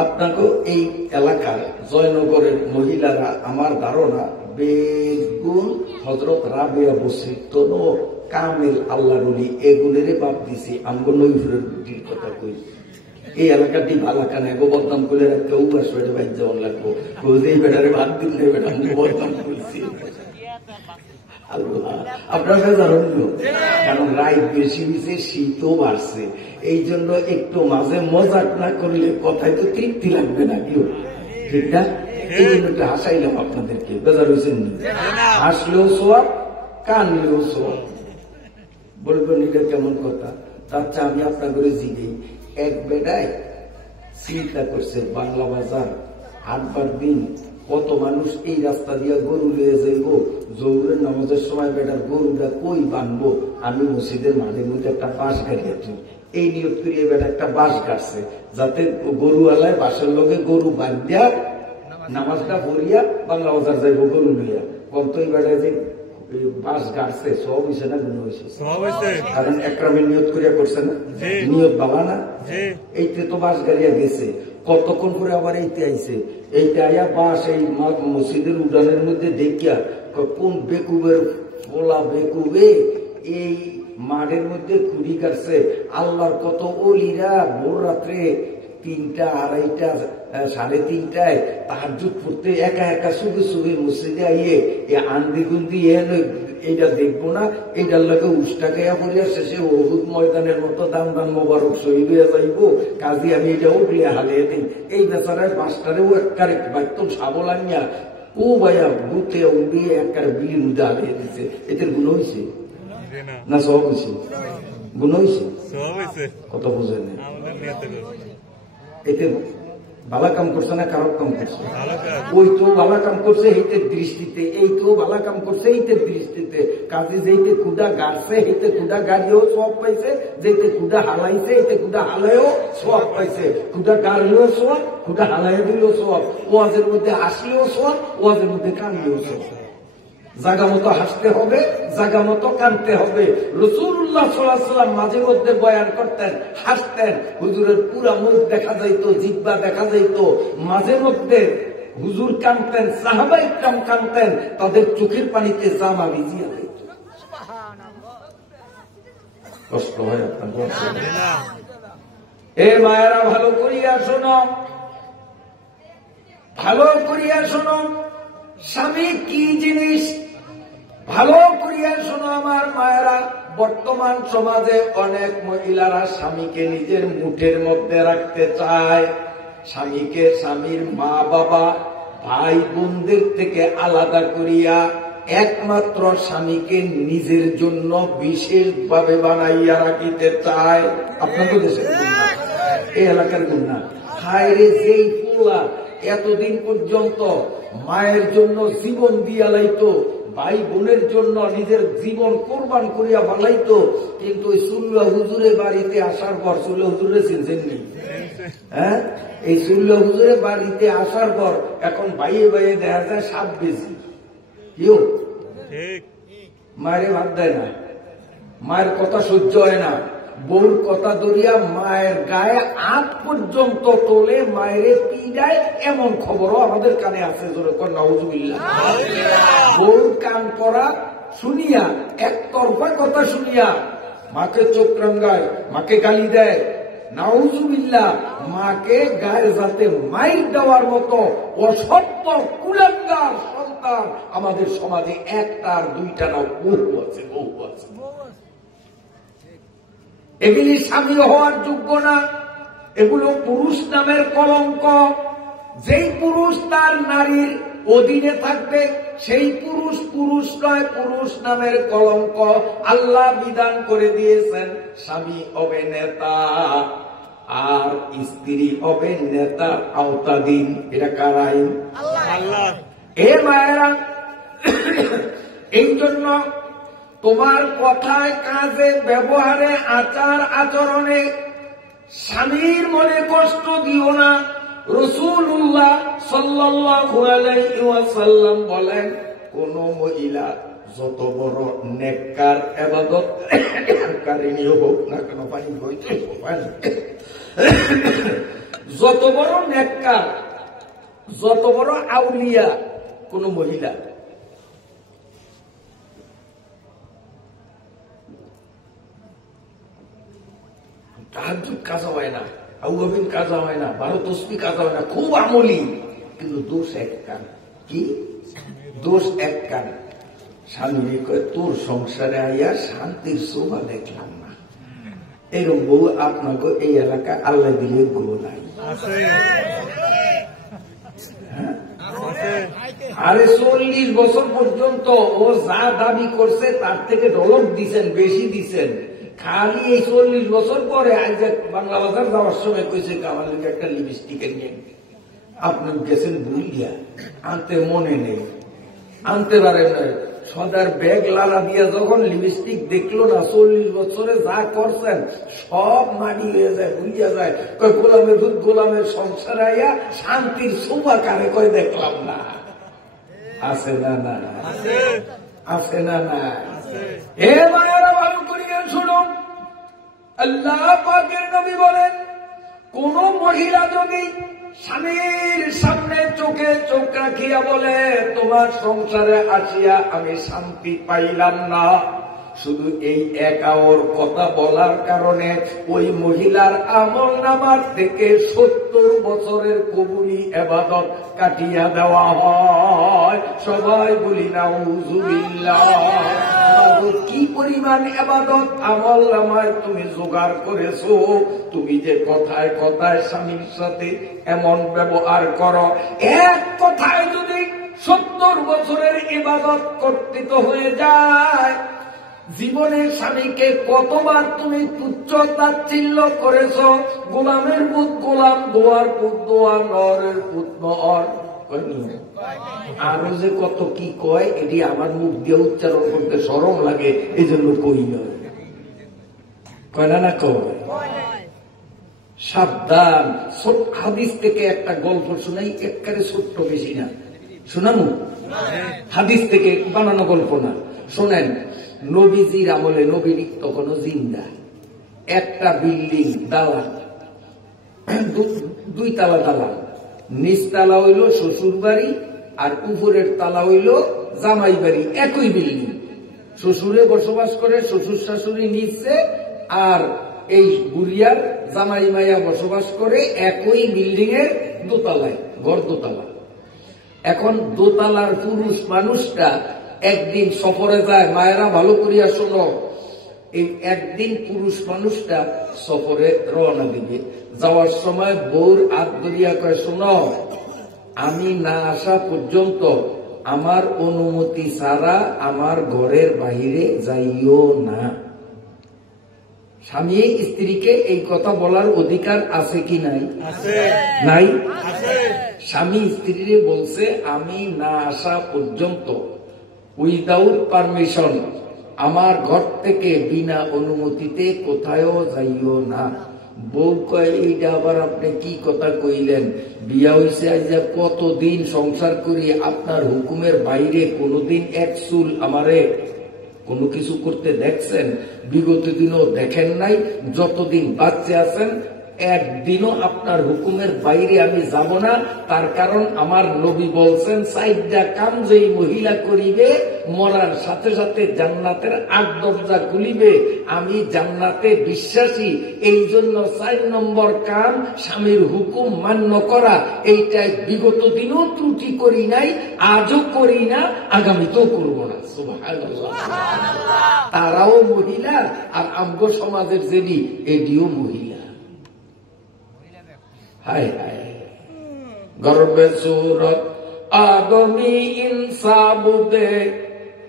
আপনাকে এই এলাকার জয়নগরের মহিলারা, আমার ধারণা বেগুন হযরত রাবেয়া বসরির তোন কামেল আল্লাহর ওলি, এগুলোর বাদ দিছি। আমগো নইফুরের বুদ্ধির কথা কই, এই এলাকাটি বালাকানে বদনাম করে রাখতে উপাস হয়ে বাইর যাওয়ার লাগবো, এই বেটারে বাদ দিলে বেটা বদনাম করছি। আল্লাহ আপনারা জানেন, কারণ রাত বেশি হয়েছে, শীতও বাড়ছে, এই জন্য একটু মাঝে মজাক না করলে কথায় তো তৃপ্তি লাগবে না। কেউ ঠিক না, এই জন্য একটু হাসাইলাম আপনাদেরকে, বেজার হয়েছেন নি? হাসলেও সোয়াব, কানলেও সোয়াব। বলবেন এটা কেমন কথা? তার চেয়ে আমি আপনার করে জিগেই, এক বেটায় চিন্তা করছে বাংলা বাজার 8বার দিন কত মানুষ এই রাস্তা দিয়ে গরু লিয়ে যাইব, জোহরের নামাজের সময় বেটার গরুটা কই বানবো, আমি মসজিদের মাঝের মধ্যে একটা বাঁশ গাড়িয়ে তুই এই নিয়োগ করিয়ে বেটা একটা বাঁশ গাড়ছে, যাতে গরুওয়ালায় বাসের লোকে গরু বাঁধিয়া নামাজটা পড়িয়া বাংলা বাজার যাইব গরু লিয়া। কত এই বেটায় যে বাঁশ গাড়ছে সব হয়েছে না গুণ হয়েছে? কারণ একরামের নিয়ত করিয়া করছে না, নিয়ত বাবা না, এইতে তো বাঁশ গাড়িয়া গেছে। কতক্ষণ করে আবার এইতে আইছে, এইতে আইয়া বাস এই মসজিদের উড়ানের মধ্যে দেখিয়া কোন বেকুবের ফোলা বেকুবে এই মাঠের মধ্যে খুঁড়ি কাটছে। আল্লাহর কত ওলিরা ভোর রাত্রে 3টা 2:30 3:30টায় তাহাজ্জুদ পড়তে একা একা শুভে শুভে মসজিদে আইয়ে এ আন্দি গুন্দি এইটা দেখবো না, এইটার লাগে উষ্টা খেয়া পড়িয়া শেষে ওহুদ ময়দানের মতো দান দান মোবারক শহীদ হয়ে যাইব, কাজী আমি এটা উগলিয়া হালিয়ে দিই। এই বেচারায় 5টারেও একবারে একদম সাবল আনিয়া ও ভাইয়া বুতে উড়িয়ে একবারে বিলির মধ্যে হালিয়ে দিচ্ছে। এদের গুণ হয়েছে না সব হয়েছে? গুণ হয়েছে? কত বুঝে নেই। এতে ভালো কাম করছে না খারাপ কাম করছে? ওই তো ভালো কাম করছে এইতে দৃষ্টিতে, এই তো ভালো কাম করছে এইতে দৃষ্টিতে। কাজে যেইতে কুদা গাড়ছে এইতে কুদা গাড়িও সব পাইছে, যেইতে কুদা হালাইছে এইতে কুদা হালাইও সব পাইছে। কুদা গাড়লেও সব, কুদা হালাই দিলেও সব, ওয়াজের মধ্যে হাসলেও সব, ওয়াজের মধ্যে কানলেও সব। জাগা মতো হাসতে হবে, জাগা মতো কানতে হবে। রাসূলুল্লাহ সাল্লাল্লাহু আলাইহি ওয়াসাল্লাম মাঝে মধ্যে বয়ান করতেন, হাসতেন, হুজুরের পুরা মুখ দেখা যাইতো, জিহ্বা দেখা যাইতো। মাঝে মধ্যে হুজুর কানতেন, সাহাবায়ে কিরাম কানতেন, তাদের চোখের পানিতে জামা ভিজিয়ে দিত। কষ্ট হয় আপনার? এ মায়েরা ভালো করিয়া শোনো, ভালো করিয়া শোনো, স্বামী কি জিনিস ভালো করিয়া শোনো আমার মায়েরা। বর্তমান সমাজে অনেক মহিলারা স্বামীকে নিজের মুঠের মধ্যে রাখতে চায়, স্বামীকে স্বামীর মা বাবা ভাই বোনদের থেকে আলাদা করিয়া একমাত্র স্বামীকে নিজের জন্য বিশেষভাবে বানাইয়া রাখিতে চায়। আপনাদের দেশের গুণা, এই এলাকার গুণা। হায় রে, যেই পোলা এতদিন পর্যন্ত মায়ের জন্য জীবন দিয়া লাইতো, ভাই বোনের জন্য নিজের জীবন কোরবান করিয়া বানাইতো, কিন্তু ওই সুল্লা হুজুরে বাড়িতে আসার পর, সুল্লা হুজুরে চিনছেন নি? হ্যাঁ, এই সুল্লা হুজুরে বাড়িতে আসার পর এখন বাইয়ে বাইয়ে দেখা যায় 7 বেশি কেউ মায়ের ভাত দেয় না, মায়ের কথা সহ্য হয় না, বউর কথা ধরিয়া মায়ের গায়ে হাত পর্যন্ত তোলে, মায়ের পিড়ায়, এমন খবরও আমাদের কানে আছে। নাউজুবিল্লাহ। বউর কান পড়া শুনিয়া, একতরফা কথা শুনিয়া মাকে চোখ রাঙ্গায়, মাকে গালি দেয়। নাউজুবিল্লাহ। মাকে গায়ে যাতে মাইর দেওয়ার মতো অসত্য কুলাঙ্গার সন্তান আমাদের সমাজে 1টা আর 2টা না, বহু আছে, বহু আছে। এগুলি স্বামী হওয়ার যোগ্য না, এগুলো পুরুষ নামের কলঙ্ক। যেই পুরুষ তার নারীর অধীনে থাকবে সেই পুরুষ পুরুষ নয়, পুরুষ নামের কলঙ্ক। আল্লাহ বিধান করে দিয়েছেন স্বামী হবে নেতা আর স্ত্রী হবে নেতা আওতাধীন। এটা কার আইন? আল্লাহ। এ মায়েরা, এই জন্য তোমার কথায়, কাজে, ব্যবহারে, আচার আচরণে স্বামীর মনে কষ্ট দিও না। রাসূলুল্লাহ সাল্লাল্লাহু আলাইহি ওয়াসাল্লাম বলেন, কোন মহিলা যত বড় নেককার ইবাদতকারিনী হোক না কেন, পানি বইতে যত বড় নেককার, যত বড় আউলিয়া কোন মহিলা, তাহাজ্জুদ কাজা হয় না, আউয়াবিন কাজা হয় না, 12 তসবিহ কাজা হয় না, খুব আমলি, কিন্তু দোষ এক কান। কি দোষ? এক কান। স্বামী কয়, তোর সংসারে আইয়া শান্তির শোভা দেখলাম না। এরকম বউ আপনাকে এই এলাকা আল্লাহ দিলে গো নাই। আরে 40 বছর পর্যন্ত ও যা দাবি করছে তার থেকে ডলক দিছেন, বেশি দিছেন, খালি এই 40 বছর পরে আজ বাংলা বাজার যাওয়ার সময় কইছে আমার লোক একটা লিপস্টিক নিয়ে আপনি গেছেন ভুলিয়া আনতে মনে নেই, আনতে পারেন না। সদার ব্যাগ লালা দিয়া যখন লিপস্টিক দেখলো না 40 বছরে যা করছেন সব মাটি হয়ে যায়, ভুলিয়া যায়। কয় গোলামের দুধ গোলামের সংসার আইয়া শান্তির শোভা কারে কয় দেখলাম না। আছে না না? আছে না না? এ মায়েরা ভালো করিয়া শুনো, আল্লাহ পাকের নবী বলেন কোন মহিলা যদি স্বামীর সামনে চোখে চোখ রাখিয়া বলে তোমার সংসারে আসিয়া আমি শান্তি পাইলাম না, শুধু এই একাওর কথা বলার কারণে ওই মহিলার আমল নামার থেকে 70 বছরের কবুলি ইবাদত কাটিয়া দেওয়া হয়। সবাই বলি নাউযুবিল্লাহ। কি পরিমাণ ইবাদত আমল নামায় তুমি জোগাড় করেছো। তুমি যে কথায় কথায় স্বামীর সাথে এমন ব্যবহার করো, এক কথায় যদি 70 বছরের ইবাদত কর্তৃত হয়ে যায়, জীবনের স্বামীকে কতবার তুমি তুচ্ছ তাচ্ছিল্য করেছ। গোলামের পুত গোলাম, দোয়ার পুত দোয়া, নরের পুত নর। আরো যে কত কি কয় এটি আমার মুখ দিয়ে উচ্চারণ করতে শরম লাগে, এই জন্য কই নয়। কয় না? না কয়? সাবধান। হাদিস থেকে একটা গল্প শোনাই, একবারে ছোট্ট, বেশি না। শোনামু? হাদিস থেকে বানানো গল্প না, শোনেন। নবীজির আমলে, নবীর তখনও জিন্দা, একটা বিল্ডিং দালান, 2 তালা দালান। নিচ তালা হইল শ্বশুর বাড়ি আর উপরের তালা হইল জামাই বাড়ি, একই বিল্ডিং। শ্বশুরে বসবাস করে, শ্বশুর শাশুড়ি নিচে, আর এই বুড়িয়ার জামাই মাইয়া বসবাস করে একই বিল্ডিং এর দোতলায়, ঘর দোতলা। এখন দোতলার পুরুষ মানুষটা একদিন সফরে যায়। মায়েরা ভালো করিয়া শোনো, এই একদিন পুরুষ মানুষটা সফরে রওনা দিবে। যাওয়ার সময় বউর হাত ধরিয়া কয়, শোনো, আমি না আসা পর্যন্ত আমার অনুমতি ছাড়া আমার ঘরের বাহিরে যাইও না। স্বামী স্ত্রীকে এই কথা বলার অধিকার আছে কি নাই? নাই? স্বামী স্ত্রীরে বলছে আমি না আসা পর্যন্ত, উইদাউট পারমিশন, আমার ঘর থেকে বিনা অনুমতিতে কোথায়ও যাইও না। বউ কয়, এইটা আবার আপনি কি কথা কইলেন? বিয়া হইছে আজ কতদিন সংসার করি, আপনার হুকুমের বাইরে কোনদিন এক চুল আমারে কোনো কিছু করতে দেখছেন? বিগত দিনও দেখেন নাই। যতদিন বাচ্চা আছেন একদিনও আপনার হুকুমের বাইরে আমি যাব না। তার কারণ আমার নবী বলছেন 4টা কাম যেই মহিলা করিবে মরার সাথে সাথে জান্নাতের 8 দরজা খুলিবে। আমি জান্নাতে বিশ্বাসী, এই জন্য 4 নম্বর কাম স্বামীর হুকুম মান্য করা। এইটাই বিগত দিনও ত্রুটি করি নাই, আজও করি না, আগামীতেও করব না। সুবহানাল্লাহ। তারাও মহিলা আর আমগো সমাজের যেদি এডিও মহিলা। হায় হায়, গর্বে সুরত আদমি ইনসাবুদে,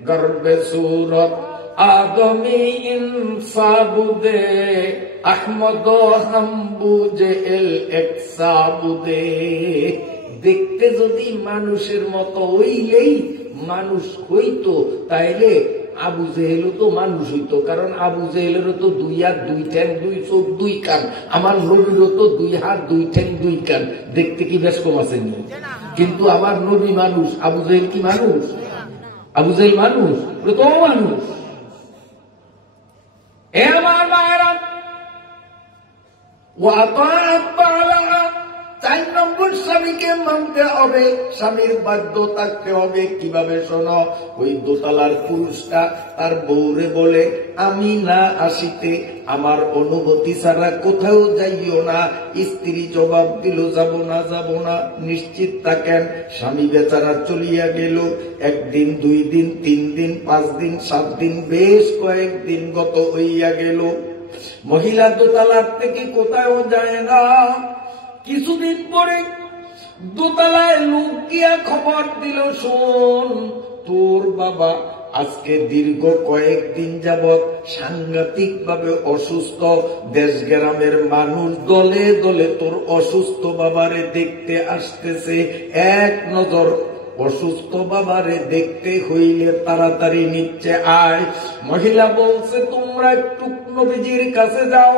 গর্বে সুরত আদমি ইনসাবুদে, আহমদ হাম্বুজে এল একসাবুদে। দেখতে যদি মানুষের মতো হইলেই মানুষ হইতো, তাইলে আবু জেহেলও তো মানুষ হইতো। কারণ আবু জেহেলেরও তো 2 হাত 2 ঠ্যাং 2 চোখ 2 কান, আমার নবীরও তো 2 হাত 2 ঠ্যাং 2 কান। দেখতে কি বেশ কম আছে? কিন্তু আমার নবী মানুষ, আবু জেহেল কি মানুষ? আবু জেহেল মানুষ? তো মানুষ। এ আমার মায়েরা, 4 নম্বর স্বামীকে মানতে হবে, স্বামীর বাধ্য থাকতে হবে। কিভাবে? শোনো, ওই দোতলার পুরুষটা তার বউরে বলে আমি না আসিতে আমার অনুমতি ছাড়া কোথাও যাইও না। স্ত্রী জবাব দিল যাব না, যাব না। নিশ্চিত থাকেন, স্বামী বেচারা চলিয়া গেল। 1 দিন 2 দিন 3 দিন 5 দিন 7 দিন, বেশ কয়েকদিন গত হইয়া গেল। মহিলা দোতলার থেকে কোথাও যায় না। কিছুদিন পরে দোতলায় লোক গিয়া খবর দিল, শোন তোর বাবা আজকে দীর্ঘ কয়েকদিন যাবৎ সাংঘাতিক ভাবে অসুস্থ। দেশ গ্রামের মানুষ দলে দলে তোর অসুস্থ বাবারে দেখতে আসতেছে। এক নজর অসুস্থ বাবারে দেখতে হইলে তাড়াতাড়ি নিচে আয়। মহিলা বলছে, তোমরা একটু নবীজির কাছে যাও,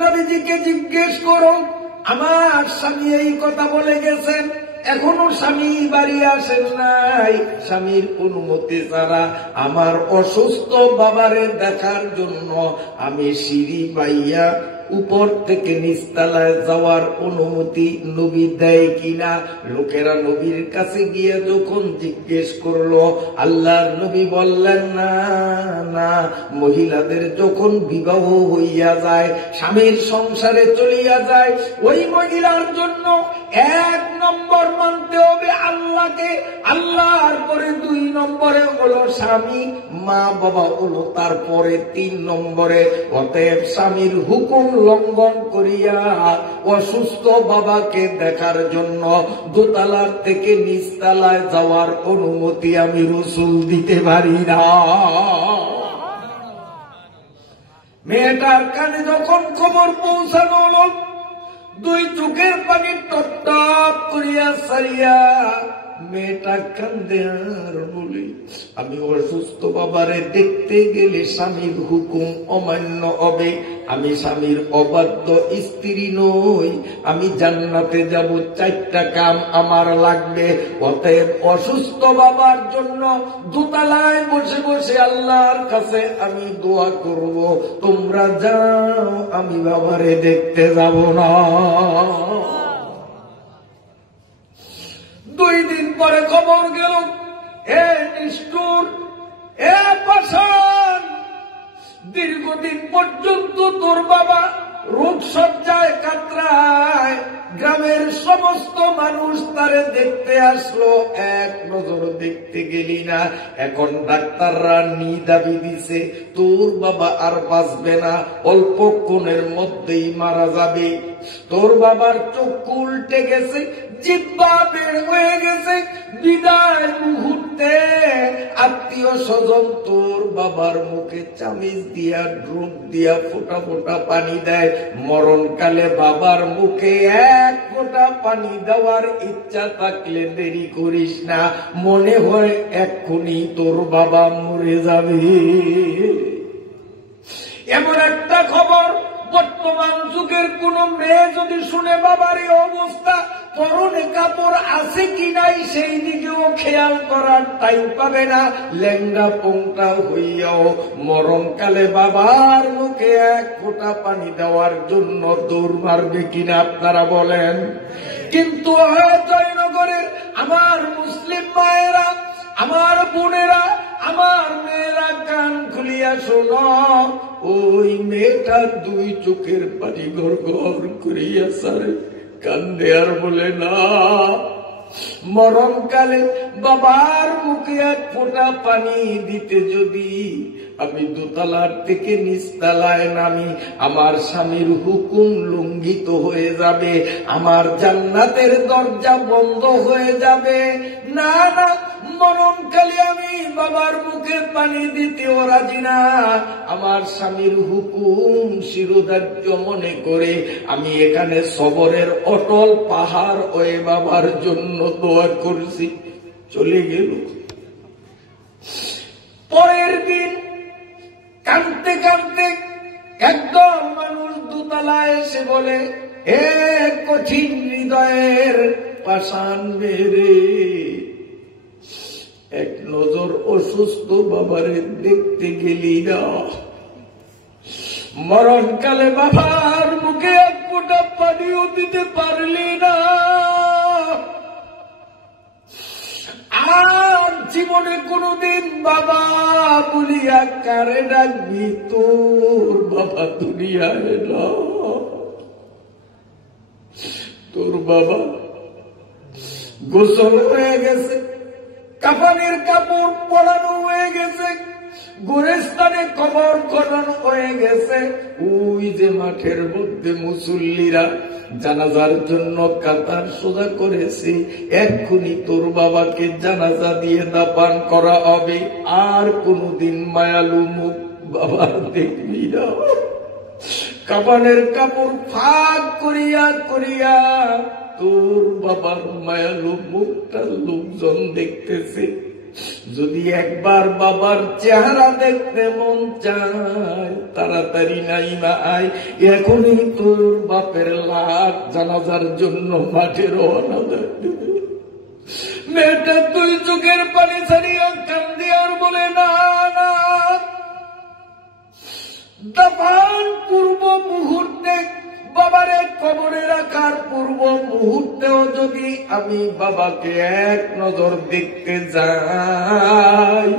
নবীজিকে জিজ্ঞেস করো আমার স্বামী এই কথা বলে গেছেন, এখনো স্বামী বাড়ি আসেন নাই, স্বামীর অনুমতি ছাড়া আমার অসুস্থ বাবারে দেখার জন্য আমি সিঁড়ি বাইয়া উপর থেকে নিচতলায় যাওয়ার অনুমতি নবী দেয় কিনা। লোকেরা নবীর কাছে গিয়ে যখন জিজ্ঞেস করলো, আল্লাহর নবী বললেন, না না, মহিলাদের যখন বিবাহ হইয়া যায়, স্বামীর সংসারে চলিয়া যায়, ওই মহিলার জন্য 1 নম্বর মানতে হবে আল্লাহকে, আল্লাহর পরে 2 নম্বরে হলো স্বামী, মা বাবা হলো তারপরে 3 নম্বরে। অতএব স্বামীর হুকুম লঙ্ঘন করিয়া অসুস্থ বাবাকে দেখার জন্য দোতলার থেকে নিচতলায় যাওয়ার অনুমতি আমি রাসূল দিতে পারি না। মেয়েটার কানে যখন খবর পৌঁছানো হল, 2 চোখের পানি টপ টপ করিয়া সারিয়া মেয়েটা কান্দে আর বলি, আমি অসুস্থ বাবারে দেখতে গেলে স্বামীর হুকুম অমান্য হবে, আমি স্বামীর অবাধ্য স্ত্রী নই, আমি জান্নাতে যাব, 4টা কাম আমার লাগবে। অতএব অসুস্থ বাবার জন্য দোতলায় বসে বসে আল্লাহর কাছে আমি দোয়া করব, তোমরা যাও, আমি বাবারে দেখতে যাব না। 2 দিন পরে খবর গেল, এ নিষ্ঠুর, এ পাষাণ, দীর্ঘদিন পর্যন্ত তোর বাবা রোগ সজ্জায় কাতরায়, গ্রামের সমস্ত মানুষ তারে দেখতে আসলো, এক নজর দেখতে গেলি না। এখন ডাক্তাররা নিদাবি দিছে, তোর বাবা আর বাঁচবে না, অল্পক্ষণের মধ্যেই মারা যাবে। তোর বাবার চক্ষু উল্টে গেছে, জিহ্বা বের হয়ে গেছে। বিদায় মুহূর্তে আত্মীয় স্বজন তোর বাবার মুখে চামিচ দিয়া, ড্রুপ দিয়া ফোঁটা ফোঁটা পানি দেয়। মরণকালে বাবার মুখে 1 ফোঁটা পানি দেওয়ার ইচ্ছা থাকলে দেরি করিস না, মনে হয় এক্ষুনি তোর বাবা মরে যাবে। এমন একটা খবর বর্তমান যুগের কোন মেয়ে যদি শুনে বাবার এই অবস্থা, পরনে কাপড় আছে কি নাই সেই দিকেও খেয়াল করার টাইম পাবে না। লেঙ্গা পোংটা হইয়াও মরণকালে বাবার মুখে 1 ফোঁটা পানি দেওয়ার জন্য দৌড় মারবে কিনা আপনারা বলেন? কিন্তু জয়নগরের আমার মুসলিম মায়েরা, আমার বোনেরা, আমার মেয়েরা, কান খুলিয়া শোনো, ওই মেয়েটা 2 চোখের পানি ঘর ঘর করিয়া সারে কান্দে আর বলে, না, মরণকালে বাবার মুখে 1 ফোঁটা পানি দিতে যদি আমি দোতলার থেকে নিচতলায় নামি, আমার স্বামীর হুকুম লঙ্ঘিত হয়ে যাবে, আমার জান্নাতের দরজা বন্ধ হয়ে যাবে। না না, মরণকালে আমি বাবার মুখে পানি দিতেও রাজি না। আমার স্বামীর হুকুম শিরোধার্য মনে করে আমি এখানে সবরের অটল পাহাড় হয়ে বাবার জন্য দোয়া করছি। চলে গেল। পরের দিন কাঁদতে কাঁদতে একদল মানুষ দোতলায় এসে বলে, হে কঠিন হৃদয়ের পাষাণ মেরে, 1 নজর অসুস্থ বাবারে দেখতে গেলি না, মরণকালে বাবার মুখে 1 ফোঁটা পানিও দিতে পারলি না, আর জীবনে কোনদিন বাবা বলিয়া কারে ডাকবি, তোর বাবা দুনিয়ায় না। তোর বাবা গোসল হয়ে গেছে, কাফনের কাপড় পরানো হয়ে গেছে, গোরস্থানে কবর খনন হয়ে গেছে। ওই যে মাঠের মধ্যে মুসল্লিরা জানাজার জন্য কাতার সোজা করেছে, এক্ষুনি তোর বাবাকে জানাজা দিয়ে দাফন করা হবে, আর কোনদিন মায়ালু মুখ বাবার দেখবি না। কাফনের কাপড় ফাঁক করিয়া করিয়া তোর বাবার মায়ালু মুখটা লোকজন দেখতেছে। যদি একবার বাবার চেহারা দেখতে মন চায়, তাড়াতাড়ি নাইমা আয়, এখনই তোর বাপের লাশ জানাজার জন্য মাঠে রওনা দেবে। মেয়েটা তুই চোখের পানি ছাড়িয়া কান্দি আর বলে, না না, দাফন পূর্ব মুহূর্তে, বাবারে কবরে রাখার পূর্ব মুহূর্তেও যদি আমি বাবাকে এক নজর দেখতে যাই,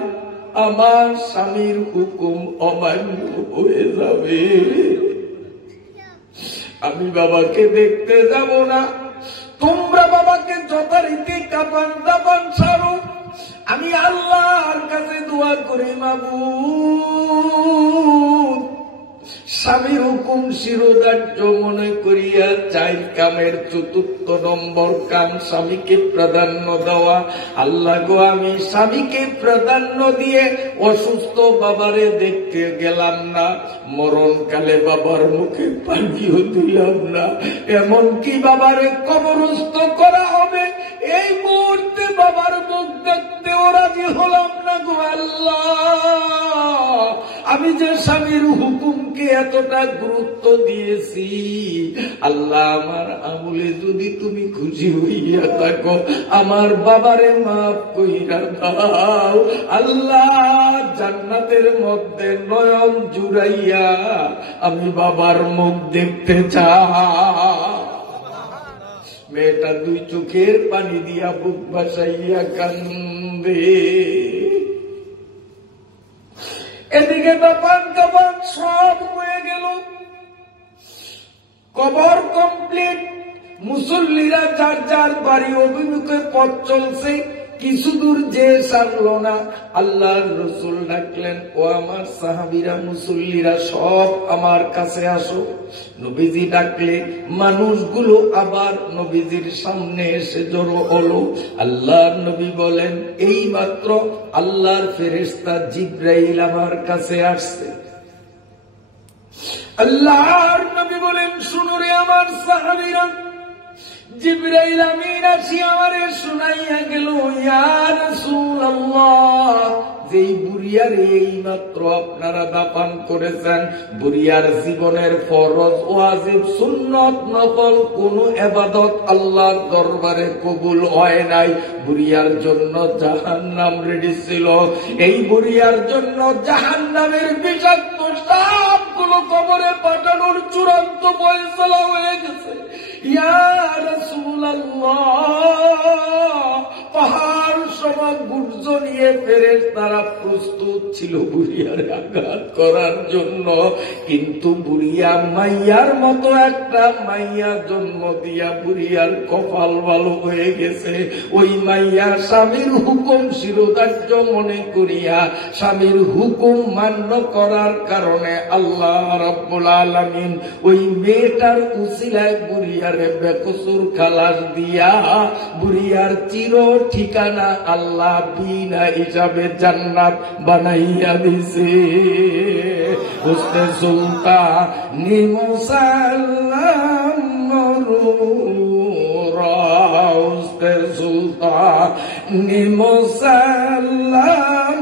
আমার স্বামীর হুকুম অমান্য হয়ে যাবে। আমি বাবাকে দেখতে যাব না। তোমরা বাবাকে যথারীতি কাফন দাফন সারো। আমি আল্লাহর কাছে দোয়া করি, মাবুদ, স্বামীর হুকুম শিরোধার্য মনে করিয়া চাই কামের ৪র্থ নম্বর কাম স্বামীকে প্রাধান্য দেওয়া। আল্লাহ গো, আমি স্বামীকে প্রাধান্য দিয়ে অসুস্থ বাবারে দেখতে গেলাম না, মরণকালে বাবার মুখে পানিও দিলাম না, এমনকি বাবারে কবরস্থ করা হবে এই মুহূর্তে বাবার মুখ দেখতেও রাজি হলাম না গো আল্লাহ। আমি যে স্বামীর হুকুমকে এতটা গুরুত্ব দিয়েছি, আল্লাহ আমার আমলে যদি তুমি খুশি হইয়া থাকো, আমার বাবারে মাফ কইরা দাও। আল্লাহ, জান্নাতের মধ্যে নয়ন জুড়াইয়া আমি বাবার মুখ দেখতে চাই। মেয়েটা দুই চোখের পানি দিয়া বুক ভাসাইয়া কান্দে। এদিকে দাফন কাফন সব হয়ে গেল, কবর কমপ্লিট, মুসল্লিরা যার যার বাড়ি অভিমুখে পথ চলছে। কিছু দূর যে সারল না, আল্লাহর রাসূল ডাকলেন, ও আমার সাহাবীরা, মুসল্লিরা সব আমার কাছে আসো। নবীজি ডাকলে মানুষগুলো আবার নবীজির সামনে এসে জড়ো হলো। আল্লাহর নবী বলেন, এই মাত্র আল্লাহর ফেরেশতা জিবরাইল আমার কাছে আসছে। আল্লাহর নবী বলেন, শুনো রে আমার সাহাবীরা, জিবরাইল আমিন আসি আমারে শুনাইয়া গেল, ইয়া রাসূলুল্লাহ, যেই বুড়িয়ার এই মাত্র আপনারা দাফন করেছেন, বুড়িয়ার জীবনের ফরজ, ওয়াজিব, সুন্নত, নফল কোন ইবাদত আল্লাহর দরবারে কবুল হয় নাই। বুড়িয়ার জন্য জাহান্নাম রেডি ছিল। এই বুড়িয়ার জন্য জাহান্নামের বিষাক্ত সাপগুলো কবরে পাঠানোর চূড়ান্ত ফয়সালা হয়ে গেছে। ইয়া রাসূলুল্লাহ, পাহাড় সমান গুর্জ নিয়ে ফেরেশতারা প্রস্তুত ছিল বুড়িয়ারে আঘাত করার জন্য, কিন্তু বুড়িয়া মাইয়ার মতো একটা মাইয়া জন্ম দিয়া বুড়িয়ার কপাল ভালো হয়ে গেছে। ওই মাইয়া স্বামীর হুকুম শিরোধার্য মনে করিয়া স্বামীর হুকুম মান্য করার কারণে আল্লাহ রাব্বুল আলামিন ওই মেয়েটার উসিলায় বুড়িয়ারে বেকসুর খালাস দিয়া বুড়িয়ার চির ঠিকানা আল্লাহ বিনা হিসাবে জান্নাত বানাইয়া দিছে। উস্তে সুলতানি মুসাল্লাম মরুরা, উস্তে সুলতানি মুসাল্লাম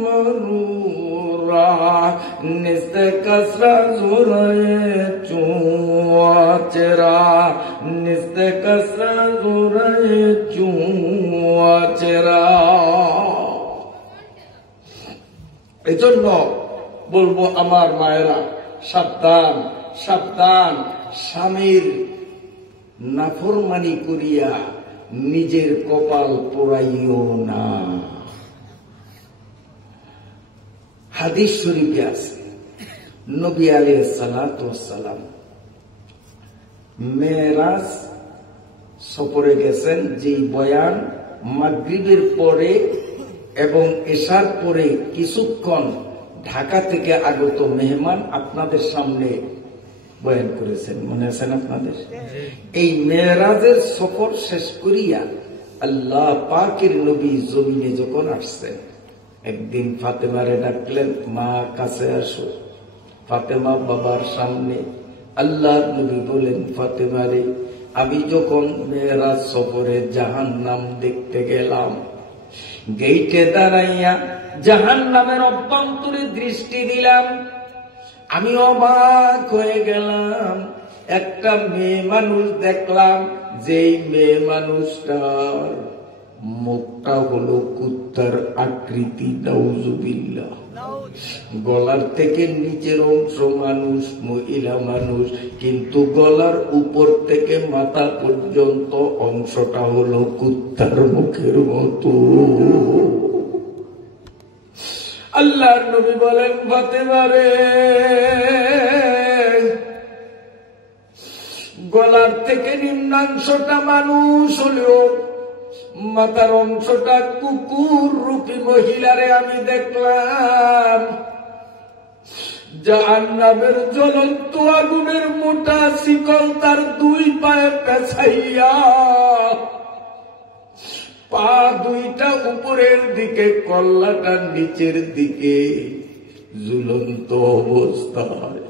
মরুরা, নিস্তে কসরা জোরে চুয়া চেরা, নিস্তে কসরা জোরে চুয়া চেরা। এজন্য বলবো আমার মায়েরা, সাবধান সাবধান, স্বামীর নাফরমানি করিয়া নিজের কপাল পোড়াইও না। হাদিস শরীফে আছে, নবী আলাইহিস সালাতু ওয়াস সালাম মেরাজ সফরে গেছেন, যেই বয়ান মাগরিবের পরে এবং এশার পরে কিছুক্ষণ ঢাকা থেকে আগত মেহমান আপনাদের সামনে বয়ান করেছেন, মনে আছেন আপনাদের? এই মেরাজের সফর শেষ করিয়া আল্লাহ পাকের নবী জমিনে যখন আসছেন, একদিন ফাতেমারে ডাকলেন, মা কাছে আসো। ফাতেমা বাবার সামনে। আল্লাহর নবী বলেন, ফাতেমারে, আমি যখন মেরাজ সফরে জাহান্নাম দেখতে গেলাম, গেইটে দাঁড়াইয়া জাহান্নামের অভ্যন্তরে দৃষ্টি দিলাম, আমি অবাক হয়ে গেলাম। একটা মেয়ে মানুষ দেখলাম, যেই মেয়ে মানুষটার মুখটা হলো কুত্তার আকৃতি, নাউজুবিল্লাহ। গলার থেকে নিচের অংশ মানুষ, মহিলা মানুষ, কিন্তু গলার উপর থেকে মাথা পর্যন্ত অংশটা হলো কুত্তার মুখের মতো। আল্লাহর নবী বলেন, ফাতেমারে, গলার থেকে নিম্নাংশটা মানুষ হলেও মাথার অংশটা কুকুর রূপী মহিলারে আমি দেখলাম। জাহান্নামের জ্বলন্ত আগুনের মোটা শিকল তার দুই পায়ে পেছাইয়া, পা দুইটা উপরের দিকে, কল্লাটা নিচের দিকে, ঝুলন্ত অবস্থায়।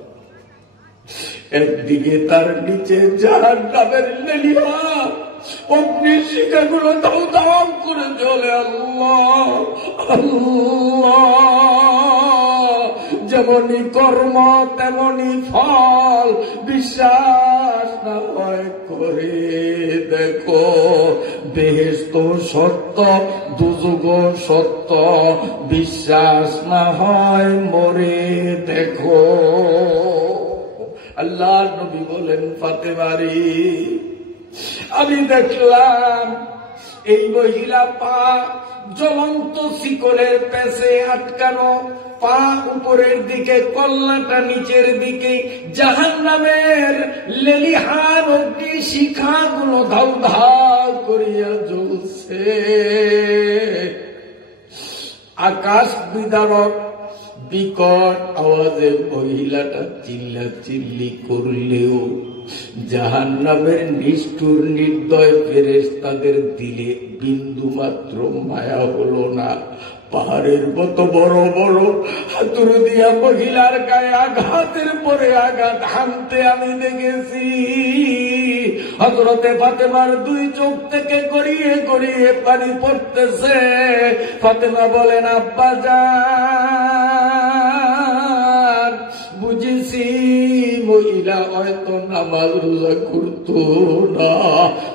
একদিকে তার নিচে জাহান্নামের লেলিহা অগ্নির শিখাগুলো দাও দাও করে জ্বলে। আল্লাহ আল্লাহ, যেমনি কর্ম তেমনি ফল, বিশ্বাস না হয় করে দেখো। বেহেশত সত্য, দুযুগ সত্য, বিশ্বাস না হয় মরে দেখো। আল্লাহ নবী বলেন, ফাতেমারি, আমি দেখলাম এই মহিলা পা জ্বলন্ত শিকলের পেছে আটকানো, পা উপরের দিকে, কল্লাটা নিচের দিকে, জাহান্নামের লেলিহান অগ্নি শিখাগুলো ধাউ ধাউ করিয়া জ্বলছে। আকাশ বিদারক বিকট আওয়াজে মহিলাটা চিল্লা চিল্লি করলেও জাহান্নামের নিষ্ঠুর নির্দয় ফেরেশতাদের দিলে বিন্দু মাত্র মায়া হলো না। পাহাড়ের মতো বড় বড় হাতুড়ি দিয়া মহিলার গায়ে আঘাতের পরে আঘাত হানতে আমি দেখেছি। হযরতে ফাতেমার দুই চোখ থেকে গড়িয়ে গড়িয়ে পানি পড়তেছে। ফাতেমা বলেন, আব্বা জান, বুঝেছি মহিলা হয়তো নামাজ রোজা করত না,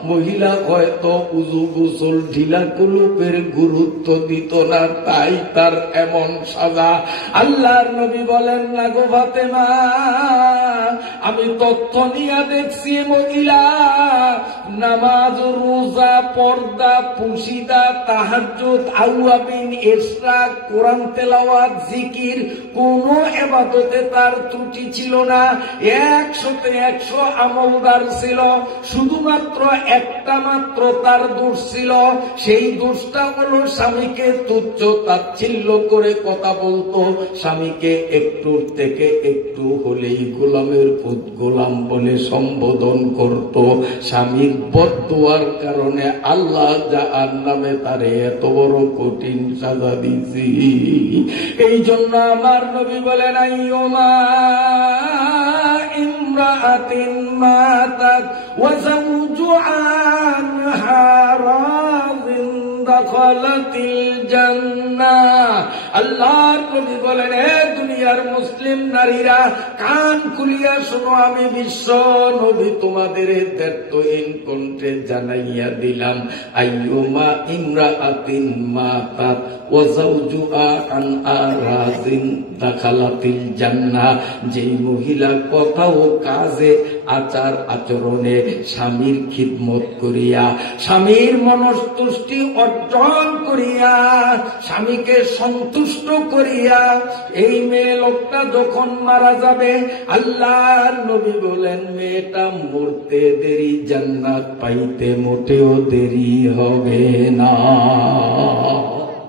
মহিলা হয়তো উযু গোসল ঢিলা কুলুপের গুরুত্ব দিত না, তাই তার এমন সাজা। আল্লাহর নবী বলেন, না গো ফাতেমা, আমি তথ্য নিয়ে দেখছি মহিলা নামাজ রোজা পর্দা পুশিদা তাহাজ্জুদ আওয়াবিন ইশরাক কোরআন তেলাওয়াত জিকির কোন ইবাদতে তার ত্রুটি ছিল না। 100 আমলদার ছিল, শুধুমাত্র একটা মাত্র তার দোষ ছিল। সেই দোষটা হলো স্বামীকে তুচ্ছ তাচ্ছিল্য করে কথা বলতো, স্বামীকে একটু থেকে একটু হলেই গোলামের পুত গোলাম বলে সম্বোধন করত। স্বামীর বদদুয়ার কারণে আল্লাহ জাহান্নামে তারে এত বড় কঠিন সাজা দিয়েছি। এই জন্য আমার নবী বলেন, আইয়ুমা ইমরাআতিন মাতাত ওয়া যাওজুহা আনহা রাযিন দাখালাতিল জান্নাহ। আল্লাহর নবী বলেন, হে দুনিয়ার মুসলিম নারীরা, কান খুলিয়া শোনো, আমি বিশ্ব নবী তোমাদের দায়িত্বহীন কণ্ঠে জানাইয়া দিলাম, আইয়ুমা ইমরাআতিন মাতাত ওয়া যাওজুহা আনহা রাযিন দাখালাতিল জান্নাহ। যেই মহিলা কথা ও কাজে আচার আচরণে স্বামীর খিদমত করিয়া, স্বামীর মনস্তুষ্টি অর্জন করিয়া, স্বামীকে সন্তুষ্ট করিয়া, এই মেয়ে লোকটা যখন মারা যাবে, আল্লাহর নবী বলেন, মেয়েটা মরতে দেরি, জান্নাত পাইতে মোটেও দেরি হবে না।